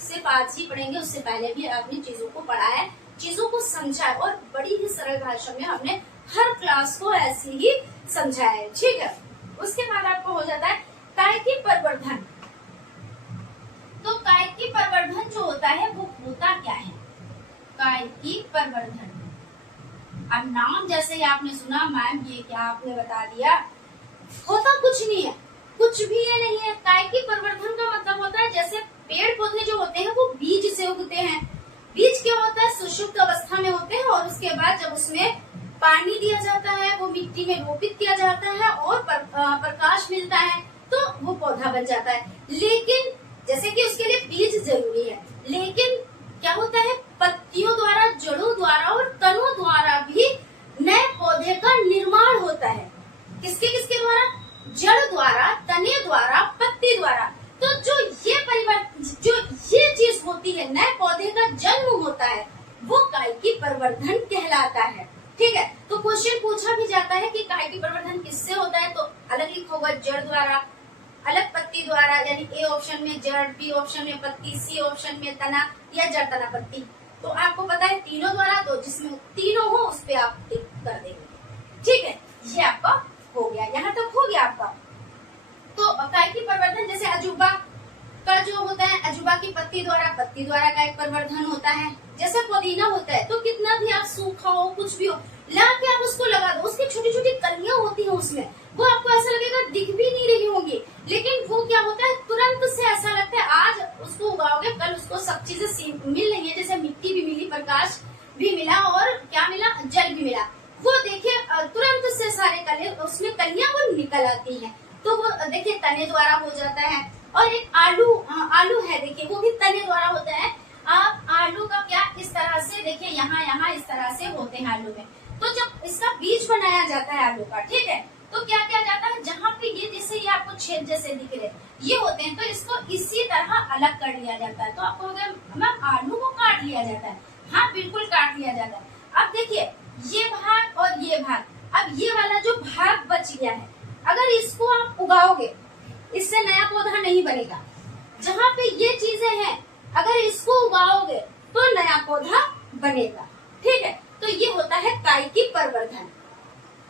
सिर्फ आज ही पढ़ेंगे, उससे पहले भी आपने चीजों को पढ़ा है, चीजों को समझा है और बड़ी ही सरल भाषा में हमने हर क्लास को ऐसे ही समझाया है। ठीक है, उसके बाद आपको हो जाता है कायिकी प्रवर्धन। तो कायिकी प्रवर्धन जो होता है वो होता क्या है? कायिकी प्रवर्धन, अब नाम जैसे ही आपने सुना मैम ये क्या आपने बता दिया, होता कुछ नहीं है, कुछ भी ये नहीं है। कायिकी प्रवर्धन का मतलब होता है जैसे पेड़ पौधे जो होते हैं वो बीज से उगते हैं। बीज क्या होता है? सुषुप्त अवस्था में होते हैं और उसके बाद जब उसमें पानी दिया जाता है, वो मिट्टी में रोपित किया जाता है और प्रकाश मिलता है तो वो पौधा बन जाता है। लेकिन जैसे कि उसके लिए बीज जरूरी है, लेकिन क्या होता है? पत्तियों द्वारा, जड़ों द्वारा और तनों द्वारा भी नए पौधे का निर्माण होता है। किसके किसके द्वारा? जड़ द्वारा, तने द्वारा, पत्ती द्वारा। तो जो ये चीज होती है, नए पौधे का जन्म होता है, वो कायिकी प्रवर्धन कहलाता है। ठीक है, तो क्वेश्चन पूछा भी जाता है कि कायिकी प्रवर्धन किससे होता है, तो अलग लिखोगा जड़ द्वारा, अलग पत्ती द्वारा, यानी ए ऑप्शन में जड़, बी ऑप्शन में पत्ती, सी ऑप्शन में तना या जड़ तना पत्ती। तो आपको पता है तीनों द्वारा, तो जिसमें तीनों हो उस पे आप टिक कर देंगे। ठीक है, ये आपका हो गया, यहाँ तक हो गया आपका। तो कायिकी प्रवर्धन जैसे अजूबा का जो होता है, अजूबा की पत्ती द्वारा कायिक प्रवर्धन होता है। जैसे पुदीना होता है, तो कितना भी आप सूखा हो, कुछ भी हो, ला के आप उसको लगा दो, उसकी छोटी छोटी कलियां होती हैं उसमें, वो आपको ऐसा लगेगा दिख भी नहीं रही होंगी, लेकिन वो क्या होता है तुरंत से ऐसा लगता है आज उसको उगाओगे कल उसको सब चीजें मिल रही है, जैसे मिट्टी भी मिली, प्रकाश भी मिला और क्या मिला? जल भी मिला। वो देखिए तुरंत से सारे कले उसमें कलियां वो निकल आती हैं, तो वो देखिए तने द्वारा हो जाता है। और एक आलू है, देखिए वो भी तने द्वारा होता है। आप आलू का क्या इस तरह से देखिए, यहाँ इस तरह से होते हैं आलू में। तो जब इसका बीज बनाया जाता है आलू का, ठीक है, तो क्या किया जाता है, जहाँ पे ये जैसे ये आपको छेद जैसे दिख रहे ये होते हैं, तो इसको इसी तरह अलग कर लिया जाता है। तो आपको मैम आलू को काट लिया जाता है, हाँ बिल्कुल काट लिया जाता है। अब देखिए ये भाग और ये भाग, अब ये वाला जो भाग बच गया है, अगर इसको आप उगाओगे इससे नया पौधा नहीं बनेगा। जहाँ पे ये चीजें हैं अगर इसको उगाओगे तो नया पौधा बनेगा। ठीक है, तो ये होता है कायिकी प्रवर्धन।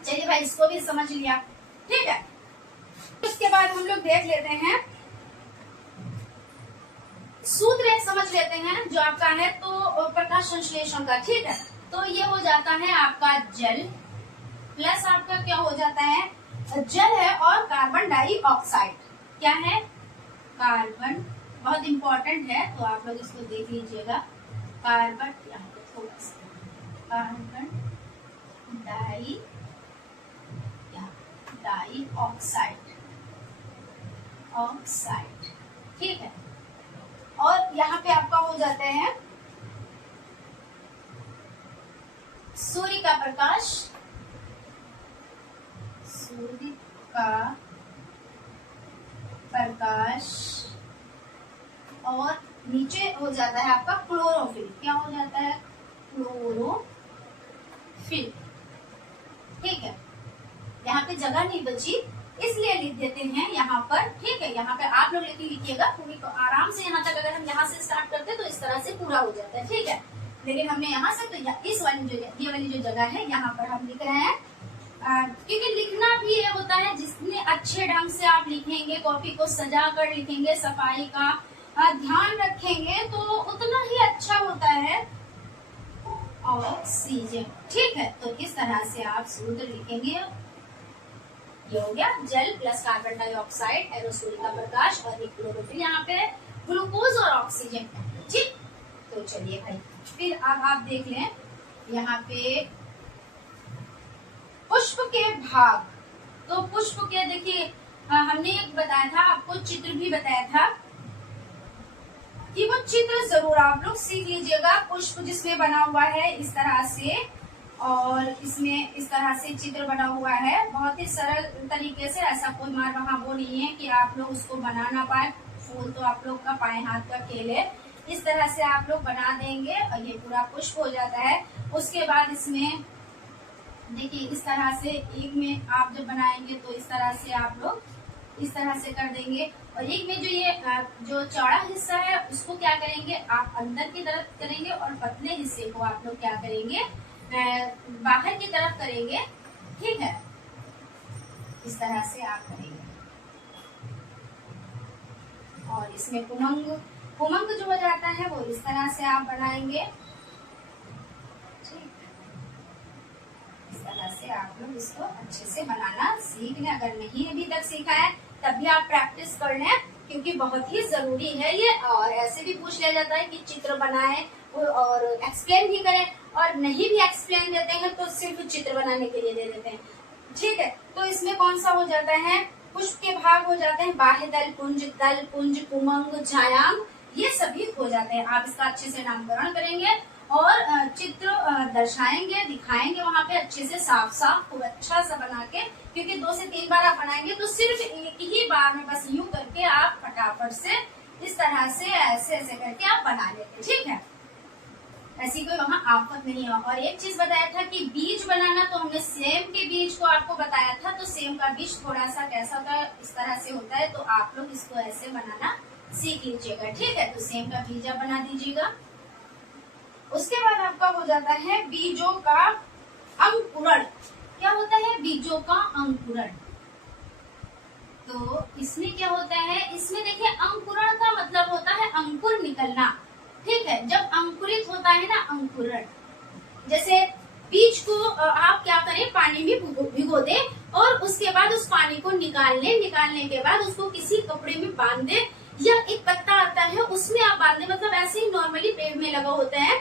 चलिए भाई इसको भी समझ लिया। ठीक है, उसके बाद हम लोग देख लेते हैं सूत्र एक समझ लेते हैं जो आपका है तो प्रकाश संश्लेषण का। ठीक है, तो ये हो जाता है आपका जल प्लस आपका क्या हो जाता है, जल है और कार्बन डाइऑक्साइड। क्या है? कार्बन, बहुत इंपॉर्टेंट है तो आप लोग इसको देख लीजिएगा। कार्बन, यहाँ पे थोड़ा सा कार्बन डाइऑक्साइड, ऑक्साइड। ठीक है, और यहाँ पे आपका हो जाते हैं सूर्य का प्रकाश, सूर्य का प्रकाश, और नीचे हो जाता है आपका क्लोरोफिल। क्या हो जाता है? क्लोरोफिल। ठीक है, यहाँ पे जगह नहीं बची इसलिए लिख देते हैं यहाँ पर। ठीक है, यहाँ पे आप लोग लिखिएगा पूरी तो आराम से। यहाँ तक अगर हम यहाँ से स्टार्ट करते तो इस तरह से पूरा हो जाता है। ठीक है, लेकिन हमने यहाँ से तो इस वाली जो ये वाली जो जगह है यहाँ पर हम लिख रहे हैं, क्योंकि लिखना भी ये होता है जितने अच्छे ढंग से आप लिखेंगे, कॉपी को सजा कर लिखेंगे, सफाई का ध्यान रखेंगे तो उतना ही अच्छा होता है ऑक्सीजन। ठीक है, तो इस तरह से आप सूत्र लिखेंगे। ये हो गया जल प्लस कार्बन डाइऑक्साइड, एरोसोल का प्रकाश और क्लोरोफिल, यहाँ पे ग्लूकोज और ऑक्सीजन। ठीक, तो चलिए भाई फिर अब आप देख लें यहाँ पे पुष्प के भाग। तो पुष्प के देखिए हमने एक बताया था आपको, चित्र भी बताया था कि वो चित्र जरूर आप लोग सीख लीजिएगा। पुष्प जिसमें बना हुआ है इस तरह से, और इसमें इस तरह से चित्र बना हुआ है, बहुत ही सरल तरीके से, ऐसा कोई मार वहाँ वो नहीं है कि आप लोग उसको बना ना पाए। फूल तो आप लोग का पाए हाथ का खेल है, इस तरह से आप लोग बना देंगे और ये पूरा पुष्प हो जाता है। उसके बाद इसमें देखिए इस तरह से एक में आप जब बनाएंगे तो इस तरह से आप लोग इस तरह से कर देंगे। और एक में जो ये जो चौड़ा हिस्सा है उसको क्या करेंगे आप अंदर की तरफ करेंगे और पतले हिस्से को आप लोग क्या करेंगे बाहर की तरफ करेंगे। ठीक है, इस तरह से आप करेंगे। और इसमें उमंग जो हो जाता है वो इस तरह से आप बनाएंगे। ठीक, इस तरह से आप लोग इसको अच्छे से बनाना सीख लें। अगर नहीं अभी तक सीखा है तब भी आप प्रैक्टिस कर लें, क्योंकि बहुत ही जरूरी है ये। और ऐसे भी पूछ लिया जाता है कि चित्र बनाए और एक्सप्लेन भी करें, और नहीं भी एक्सप्लेन देते हैं तो सिर्फ चित्र बनाने के लिए दे देते हैं। ठीक है, तो इसमें कौन सा हो जाता है, पुष्प के भाग हो जाते हैं, बाह्य दल पुंज, कुमंग, छायांग, ये सभी हो जाते हैं। आप इसका अच्छे से नामकरण करेंगे और चित्र दर्शाएंगे, दिखाएंगे वहां पे अच्छे से साफ खूब अच्छा सा बना के, क्योंकि 2 से 3 बार आप बनाएंगे तो सिर्फ एक ही बार में बस यूं करके आप फटाफट से इस तरह से ऐसे ऐसे करके आप बना लेते। ठीक है, ऐसी कोई वहाँ आफत नहीं है। और एक चीज बताया था कि बीज बनाना, तो हमने सेम के बीज को आपको बताया था। तो सेम का बीज थोड़ा सा कैसा होता है, इस तरह से होता है, तो आप लोग इसको ऐसे बनाना सीख लीजिएगा। ठीक है, तो सेम का बीज आप बना दीजिएगा। उसके बाद आपका हो जाता है बीजों का अंकुरण। क्या होता है बीजों का अंकुरण? तो इसमें क्या होता है, इसमें देखिए अंकुरण का मतलब होता है अंकुर निकलना। ठीक है, जब अंकुरित होता है ना अंकुरण, जैसे बीज को आप क्या करें पानी में भिगो दें और उसके बाद उस पानी को निकाल लें। निकालने के बाद उसको किसी कपड़े में बांध दें, या एक पत्ता आता है उसमें आप बांध दें, मतलब ऐसे ही नॉर्मली पेड़ में लगा होता है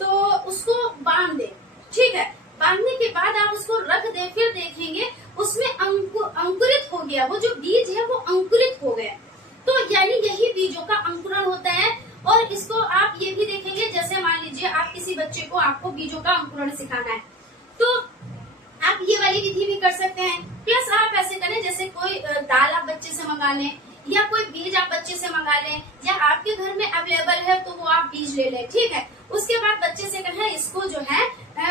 तो उसको बांध दें। ठीक है, बांधने के बाद आप उसको रख दें, फिर देखेंगे उसमें अंकुरित हो गया, वो जो बीज है वो अंकुरित हो गया। तो यानी यही बीजों का अंकुरण होता है। और इसको आप ये भी देखेंगे, जैसे मान लीजिए आप किसी बच्चे को आपको बीजों का अंकुरण सिखाना है तो आप ये वाली विधि भी कर सकते हैं। प्लस आप ऐसे करें जैसे कोई दाल आप बच्चे से मंगा लें, या कोई बीज आप बच्चे से मंगा लें, या आपके घर में अवेलेबल है तो वो आप बीज ले लें। ठीक है, उसके बाद बच्चे से कहें इसको जो है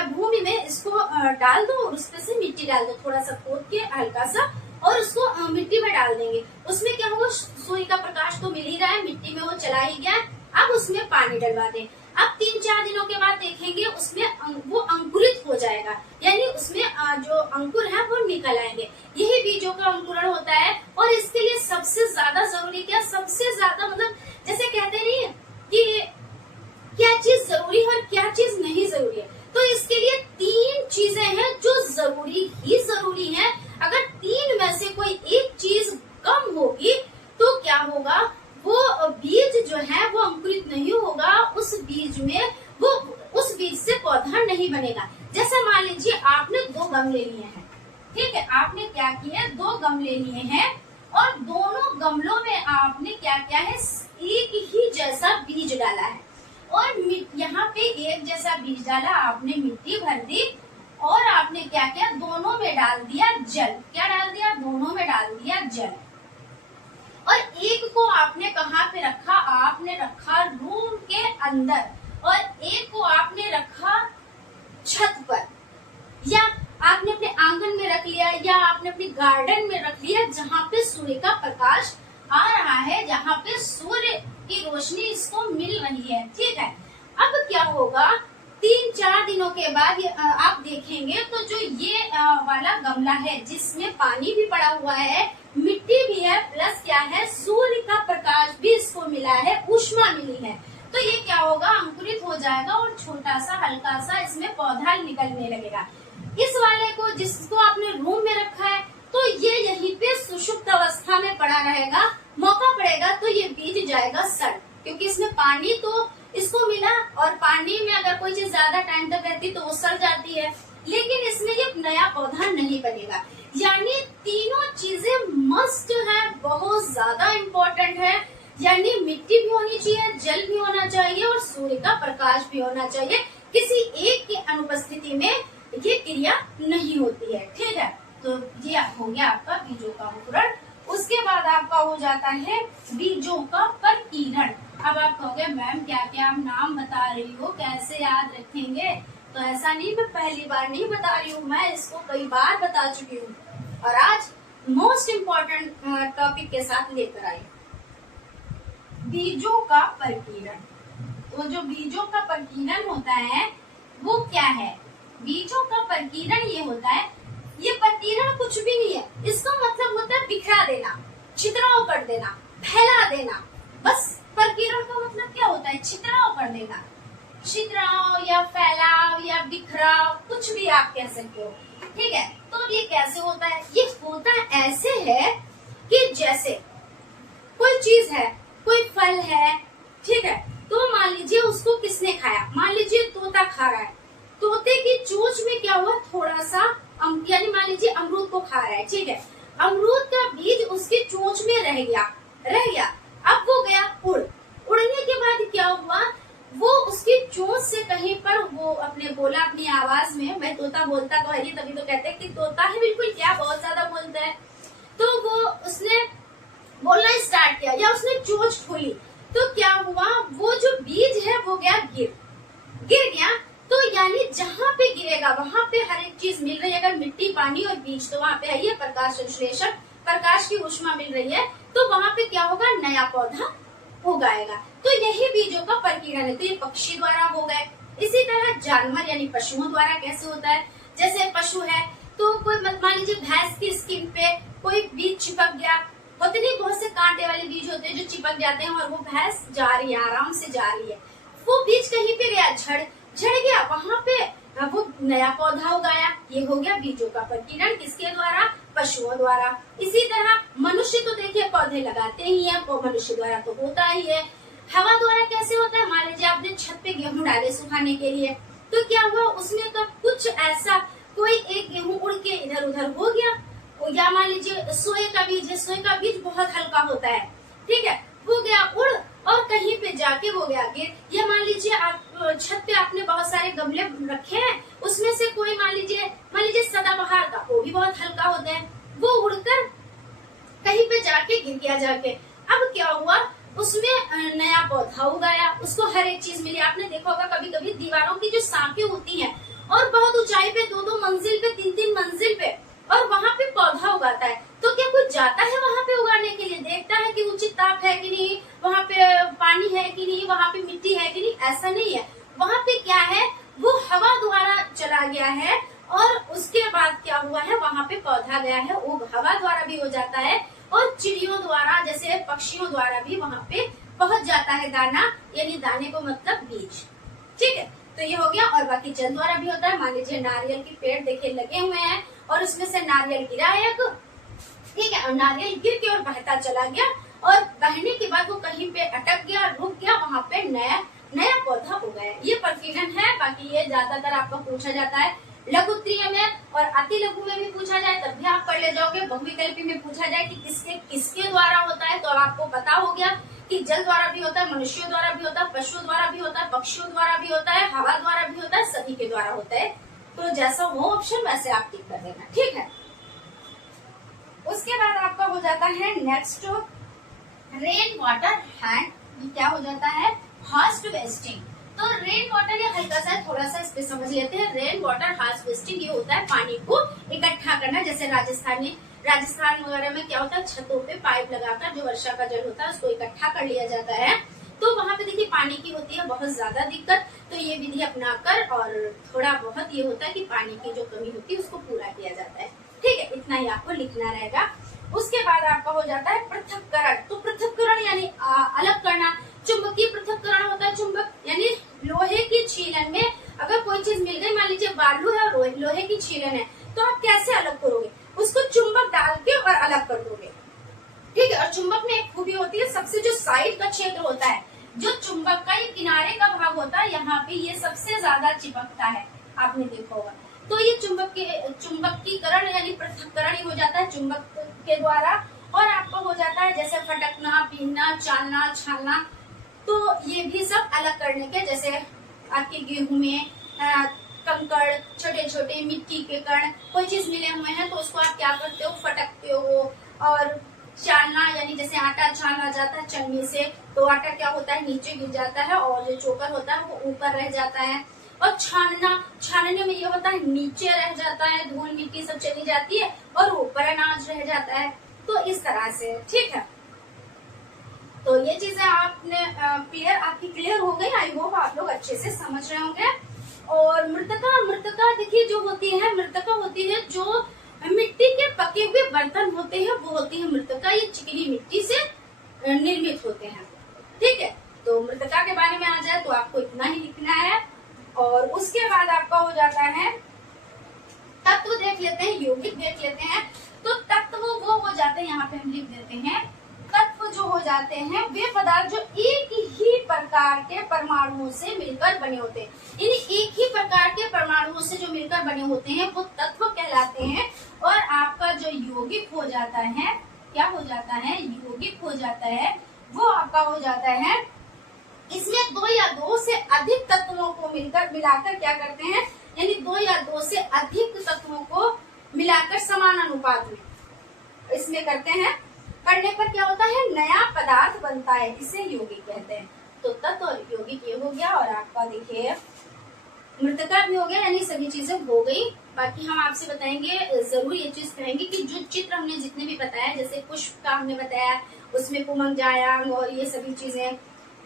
भूमि में इसको डाल दो और उसपे से मिट्टी डाल दो, थोड़ा सा खोद के हल्का सा, और उसको मिट्टी में डाल देंगे। उसमें क्या होगा, सूर्य का प्रकाश तो मिल ही रहा है, मिट्टी में वो चला ही गया। अब उसमें पानी डलवा दें। अब 3-4 दिनों के बाद देखेंगे उसमें वो अंकुरित हो जाएगा, यानी उसमें जो अंकुर है वो निकल आएंगे। यही बीजों का अंकुरण होता है। और इसके लिए सबसे ज्यादा जरूरी क्या, सबसे ज्यादा मतलब जैसे कहते नहीं है कि क्या चीज जरूरी है और क्या चीज नहीं जरूरी है, तो इसके लिए 3 चीजें हैं जो जरूरी ही जरूरी है। अगर 3 में से कोई एक चीज कम होगी तो क्या होगा, वो बीज जो है वो अंकुरित नहीं होगा, उस बीज में वो उस बीज से पौधा नहीं बनेगा। जैसे मान लीजिए आपने 2 गमले लिए हैं। ठीक है, आपने क्या किया, 2 गमले लिए हैं और दोनों गमलों में आपने क्या किया है, एक ही जैसा बीज डाला है। और यहाँ पे एक जैसा बीज डाला, आपने मिट्टी भर दी और आपने क्या किया, दोनों में डाल दिया जल। क्या डाल दिया, दोनों में डाल दिया जल। और एक को आपने कहाँ पे रखा, आपने रखा रूम के अंदर, और एक को आपने रखा छत पर, या आपने अपने आंगन में रख लिया, या आपने अपने गार्डन में रख लिया जहाँ पे सूर्य का प्रकाश आ रहा है, जहाँ पे सूर्य की रोशनी इसको मिल रही है। ठीक है, अब क्या होगा, 3-4 दिनों के बाद आप देखेंगे तो जो ये वाला गमला है जिसमें पानी भी पड़ा हुआ है, मिट्टी भी है, प्लस क्या है, सूर्य का प्रकाश भी इसको मिला है, ऊष्मा मिली है, तो ये क्या होगा, अंकुरित हो जाएगा और छोटा सा हल्का सा इसमें पौधा निकलने लगेगा। इस वाले को जिसको आपने रूम में रखा है तो ये यहीं पे सुषुप्त अवस्था में पड़ा रहेगा, मौका पड़ेगा तो ये बीज जाएगा सड़, क्योंकि इसमें पानी तो इसको मिला, और पानी में अगर कोई चीज ज्यादा टाइम तक रहती तो वो सड़ जाती है, लेकिन इसमें ये नया पौधा नहीं बनेगा। यानी तीनों चीजें मस्ट है, बहुत ज्यादा इम्पोर्टेंट है। यानी मिट्टी भी होनी चाहिए, जल भी होना चाहिए और सूर्य का प्रकाश भी होना चाहिए। किसी एक की अनुपस्थिति में ये क्रिया नहीं होती है। ठीक है, तो ये हो गया आपका बीजों का अंकुरण। उसके बाद आपका हो जाता है बीजों का परिकीरण। अब आप कहोगे मैम क्या क्या आप नाम बता रही हो, कैसे याद रखेंगे? तो ऐसा नहीं, मैं पहली बार नहीं बता रही हूँ, मैं इसको कई बार बता चुकी हूँ और आज मोस्ट इम्पोर्टेंट टॉपिक के साथ लेकर आई, बीजों का प्रकीर्णन। तो जो बीजों का प्रकीर्णन होता है वो क्या है? बीजों का प्रकीर्णन ये होता है, ये प्रकीर्णन कुछ भी नहीं है, इसका मतलब होता है बिखरा देना, छितराव कर देना, फैला देना। बस प्रकीर्णन का मतलब क्या होता है? छितराव कर देना, छितराव या फैलाव या बिखराव, कुछ भी आप कह सकते हो। ठीक है, तो ये कैसे होता है? ये होता ऐसे है कि जैसे कोई चीज है, कोई फल है, ठीक है, तो मान लीजिए उसको किसने खाया, मान लीजिए तोता खा रहा है, तोते की चोंच में क्या हुआ, थोड़ा सा यानी मान लीजिए अमरूद को खा रहा है, ठीक है, अमरूद का बीज उसकी चोंच में रह गया, अब वो गया उड़ने के बाद क्या हुआ, वो उसकी चोंच से कहीं पर वो अपने बोला अपनी आवाज में, मैं तोता बोलता तो है नहीं, तभी तो कहते हैं कि तोता है बिल्कुल, क्या बहुत ज्यादा बोलता है, तो वो उसने बोलना स्टार्ट किया या उसने चोंच खोली, तो क्या हुआ, वो जो बीज है वो गया गिर गया। तो यानी जहाँ पे गिरेगा वहां पे हर एक चीज मिल रही है, अगर मिट्टी पानी और बीज, तो वहां पे है ये प्रकाश संश्लेषण, प्रकाश की ऊष्मा मिल रही है, तो वहां पे क्या होगा, नया पौधा उगाएगा। तो यही बीजों का प्रकीर्णन है। तो ये पक्षी द्वारा हो गए। इसी तरह जानवर यानी पशुओं द्वारा कैसे होता है, जैसे पशु है तो कोई मान लीजिए भैंस की स्किन पे कोई बीज चिपक गया, होते नहीं बहुत से कांटे वाले बीज होते हैं जो चिपक जाते हैं, और वो भैंस जा रही है, आराम से जा रही है, वो बीज कहीं पे गया, झड़ गया, वहां पे वो नया पौधा उगाया। ये हो गया बीजों का प्रकीर्णन, किसके द्वारा, पशुओं द्वारा। इसी तरह मनुष्य तो देखिए पौधे लगाते ही है, मनुष्य द्वारा तो होता ही है। हवा द्वारा कैसे होता है, मान लीजिए आपने छत पे गेहूं डाले सुखाने के लिए, तो क्या हुआ, उसमें तो कुछ ऐसा कोई एक गेहूं उड़ के इधर उधर हो गया, या मान लीजिए सोए का बीज है, सोए का बीज बहुत हल्का होता है, ठीक है, वो गया उड़ और कहीं पे जाके वो गया गिर। या मान लीजिए आप छत पे आपने बहुत सारे गमले रखे हैं, उसमें से कोई मान लीजिए सदाबहार का, वो भी बहुत हल्का होता है, वो उड़कर कहीं पे जाके गिर गया जाके। अब क्या हुआ, उसमें नया पौधा उगाया, उसको हर एक चीज मिली। आपने देखा होगा कभी कभी दीवारों की जो सांखें होती हैं और बहुत ऊंचाई पे, 2-2 मंजिल पे, 3-3 मंजिल पे, और वहां पे पौधा उगाता है, तो क्या कोई जाता है वहां पे उगाने के लिए, देखता है कि उचित ताप है कि नहीं, वहां पे पानी है कि नहीं, वहां पे मिट्टी है कि नहीं, ऐसा नहीं है। वहां पे क्या है, वो हवा द्वारा चला गया है, और उसके बाद क्या हुआ है, वहां पे पौधा गया है, वो हवा द्वारा भी हो जाता है, और चिड़ियों द्वारा जैसे पक्षियों द्वारा भी वहां पे पहुंच जाता है दाना, यानी दाने को मतलब बीज, ठीक है। तो ये हो गया। और बाकी जल द्वारा भी होता है, मान लीजिए नारियल के पेड़ देखिए लगे हुए हैं, और उसमें से नारियल गिरा है, ठीक है, और नारियल गिर के और बहता चला गया, और बहने के बाद वो कहीं पे अटक गया, रुक गया, वहां पे नया पौधा उगाया। ये प्रकीर्णन है। बाकी ये ज्यादातर आपको पूछा जाता है लघु उत्तरीय में, और अति लघु में भी पूछा जाए तब भी आप पढ़ ले जाओगे। बहुविकल्पी में पूछा जाए कि किसके द्वारा होता है, तो आपको पता हो गया कि जल द्वारा भी होता है, मनुष्यों द्वारा भी होता है, पशुओं द्वारा भी होता है, पक्षियों द्वारा भी होता है, हवा द्वारा भी होता है, सभी के द्वारा होता है। तो जैसा हो ऑप्शन वैसे आप टिक कर देना, ठीक है। उसके बाद आपका हो जाता है नेक्स्ट रेन वाटर हैंड, क्या हो जाता है, हार्वेस्टिंग। तो रेन वाटर ये हल्का सा थोड़ा सा इस पे समझ लेते हैं। रेन वाटर हार्वेस्टिंग ये होता है पानी को इकट्ठा करना, जैसे राजस्थान वगैरह में क्या होता है, छतों पे पाइप लगाकर जो वर्षा का जल होता है उसको इकट्ठा कर लिया जाता है। तो वहां पे देखिए पानी की होती है बहुत ज्यादा दिक्कत, तो ये विधि अपनाकर और थोड़ा बहुत ये होता है कि पानी की जो कमी होती है उसको पूरा किया जाता है, ठीक है। इतना ही आपको लिखना रहेगा। उसके बाद आपका हो जाता है पृथक्करण। तो पृथक्करण यानी अलग करना। चुंबकीय पृथक्करण होता है, चुंबक यानी लोहे की छीलन में अगर कोई चीज मिल गई, मान लीजिए बालू है और लोहे की छीलन है, तो आप कैसे अलग करोगे, उसको चुंबक डाल के और अलग कर दोगे, ठीक है। और चुंबक में एक खूबी होती है, सबसे जो साइड का क्षेत्र होता है, जो चुंबक का ये किनारे का भाग होता है, यहाँ पे ये सबसे ज्यादा चिपकता है, आपने देखा होगा। तो ये चुंबकीकरण यानी पृथक्करण ही हो जाता है चुंबक के द्वारा। और आपको हो जाता है जैसे फटकना, पीना, चालना, छालना, तो ये भी सब अलग करने के, जैसे आपके गेहूं में कंकड़, छोटे छोटे मिट्टी के कण, कोई चीज मिले हुए हैं तो उसको आप क्या करते हो, फटकते हो। और चालना यानी जैसे आटा छाना जाता है छन्नी से, तो आटा क्या होता है, नीचे गिर जाता है, और जो चोकर होता है वो ऊपर रह जाता है। और छानने में ये होता है नीचे रह जाता है, धूल मिट्टी सब चली जाती है और ऊपर अनाज रह जाता है। तो इस तरह से, ठीक है। तो ये चीजें आपने आपकी क्लियर हो गई। आई होप आप लोग अच्छे से समझ रहे होंगे। और मृतका देखिए जो होती है, मृतका होती है जो मिट्टी के पके हुए बर्तन होते हैं, वो होती है मृतका। ये चिकनी मिट्टी से निर्मित होते हैं, ठीक है। तो मृतका के बारे में आ जाए तो आपको इतना ही लिखना है। और उसके बाद आपका हो जाता है तत्व देख लेते हैं, यौगिक देख लेते हैं। तो तत्व वो हो जाते हैं, यहाँ पे हम लिख देते हैं, तत्व जो हो जाते हैं वे पदार्थ जो एक ही प्रकार के परमाणुओं से मिलकर बने होते हैं। यानी एक ही प्रकार के परमाणुओं से जो मिलकर बने होते हैं वो तत्व कहलाते हैं। और आपका जो यौगिक हो जाता है, क्या हो जाता है, यौगिक हो जाता है, वो आपका हो जाता है, इसमें 2 या 2 से अधिक तत्वों को मिलाकर क्या करते हैं, यानी 2 या 2 से अधिक तत्वों को मिलाकर समान अनुपात में इसमें करते हैं। करने पर क्या होता है, नया पदार्थ बनता है, इसे यौगिक कहते हैं। तो तत्व और यौगिक ये हो गया। और आपका देखिए मृतका भी हो गया, यानी सभी चीजें हो गई। बाकी हम आपसे बताएंगे, जरूर ये चीज कहेंगे कि जो चित्र हमने जितने भी बताया, जैसे पुष्प का हमने बताया, उसमें पुमंग जायांग और ये सभी चीजें,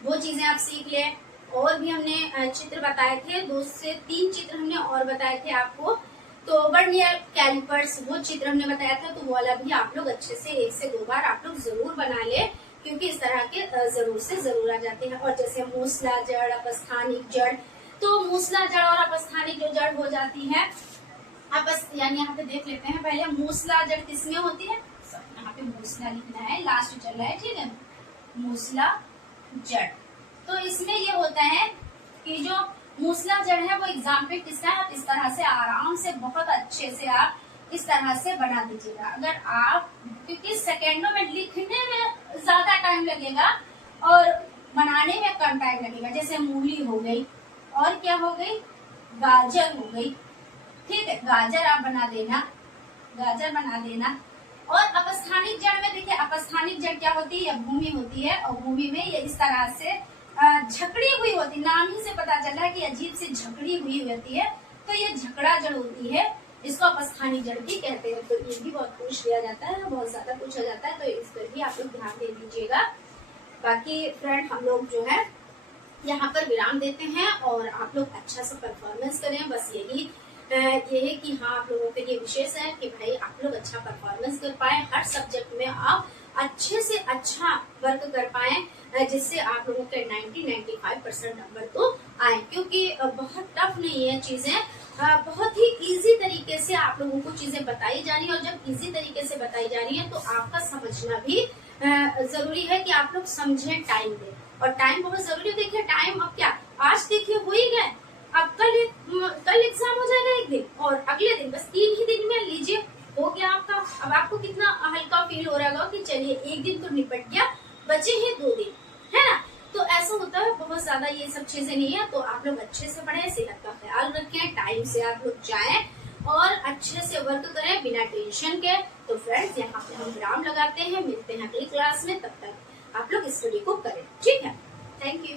वो चीजें आप सीख लें। और भी हमने चित्र बताए थे, 2 से 3 चित्र हमने और बताए थे आपको। तो वर्नियर कैलिपर्स वो चित्र हमने बताया था, तो वो वाला भी आप लोग अच्छे से 1 से 2 बार आप लोग जरूर बना ले, क्योंकि इस तरह के जरूर से जरूर आ जाते हैं। और जैसे मूसला जड़, अपस्थानिक जड़, तो मूसला जड़ और अपस्थानिक जो जड़ हो जाती है, यानी यहाँ पे देख लेते हैं पहले मूसला जड़ किसमें होती है, यहाँ पे मूसला लिखना है, लास्ट चल रहा है, ठीक है, मूसला जड़। तो इसमें ये होता है कि जो मूसला जड़ है वो एग्जाम्पल किसका है, आप इस तरह से आराम से बहुत अच्छे से आप इस तरह से बना दीजिएगा। अगर आप, क्योंकि सेकेंडों में लिखने में ज्यादा टाइम लगेगा और बनाने में कम टाइम लगेगा। जैसे मूली हो गई, और क्या हो गई, गाजर हो गई, ठीक है, गाजर आप बना देना, गाजर बना देना। और अपस्थानिक जड़ में देखिए, अपस्थानिक जड़ क्या होती है, भूमि होती है, और भूमि में ये इस तरह से झकड़ी हुई होती है। नाम ही से पता चल रहा है कि अजीब सी झकड़ी हुई होती है, तो ये झकड़ा जड़ होती है, इसको अपस्थानिक जड़ भी कहते हैं। तो ये भी बहुत पूछ लिया जाता है, बहुत ज्यादा पूछा जाता है, तो इस पर भी आप लोग ध्यान दे दीजिएगा। बाकी फ्रेंड हम लोग जो है यहाँ पर विराम देते हैं और आप लोग अच्छा सा परफॉर्मेंस करें। बस यही ये है कि हाँ, आप लोगों के लिए विशेष है कि भाई आप लोग अच्छा परफॉर्मेंस कर पाए, हर सब्जेक्ट में आप अच्छे से अच्छा वर्क कर पाए, जिससे आप लोगों के 90-95% नंबर तो आए। क्योंकि बहुत टफ नहीं है चीजें, बहुत ही इजी तरीके से आप लोगों को चीजें बताई जा रही है। और जब इजी तरीके से बताई जा रही है तो आपका समझना भी जरूरी है कि आप लोग समझें, टाइम दें। और टाइम बहुत जरूरी है। देखिए टाइम अब क्या, आज देखिए हो ही गए, अब कल एग्जाम हो जाएगा एक दिन, और अगले दिन, बस 3 ही दिन में लीजिए हो गया आपका। अब आपको कितना हल्का फील हो रहा होगा कि चलिए एक दिन तो निपट गया, बचे हैं 2 दिन, है ना। तो ऐसा होता है, बहुत ज्यादा ये सब चीजें नहीं है। तो आप लोग अच्छे से पढ़ें, सेहत का ख्याल रखें, टाइम से आप लोग जाएं और अच्छे से वर्क करें बिना टेंशन के। तो फ्रेंड्स यहाँ पे हम विराम लगाते हैं, मिलते हैं अगली क्लास में, तब तक आप लोग स्टडी को करें, ठीक है। Thank you.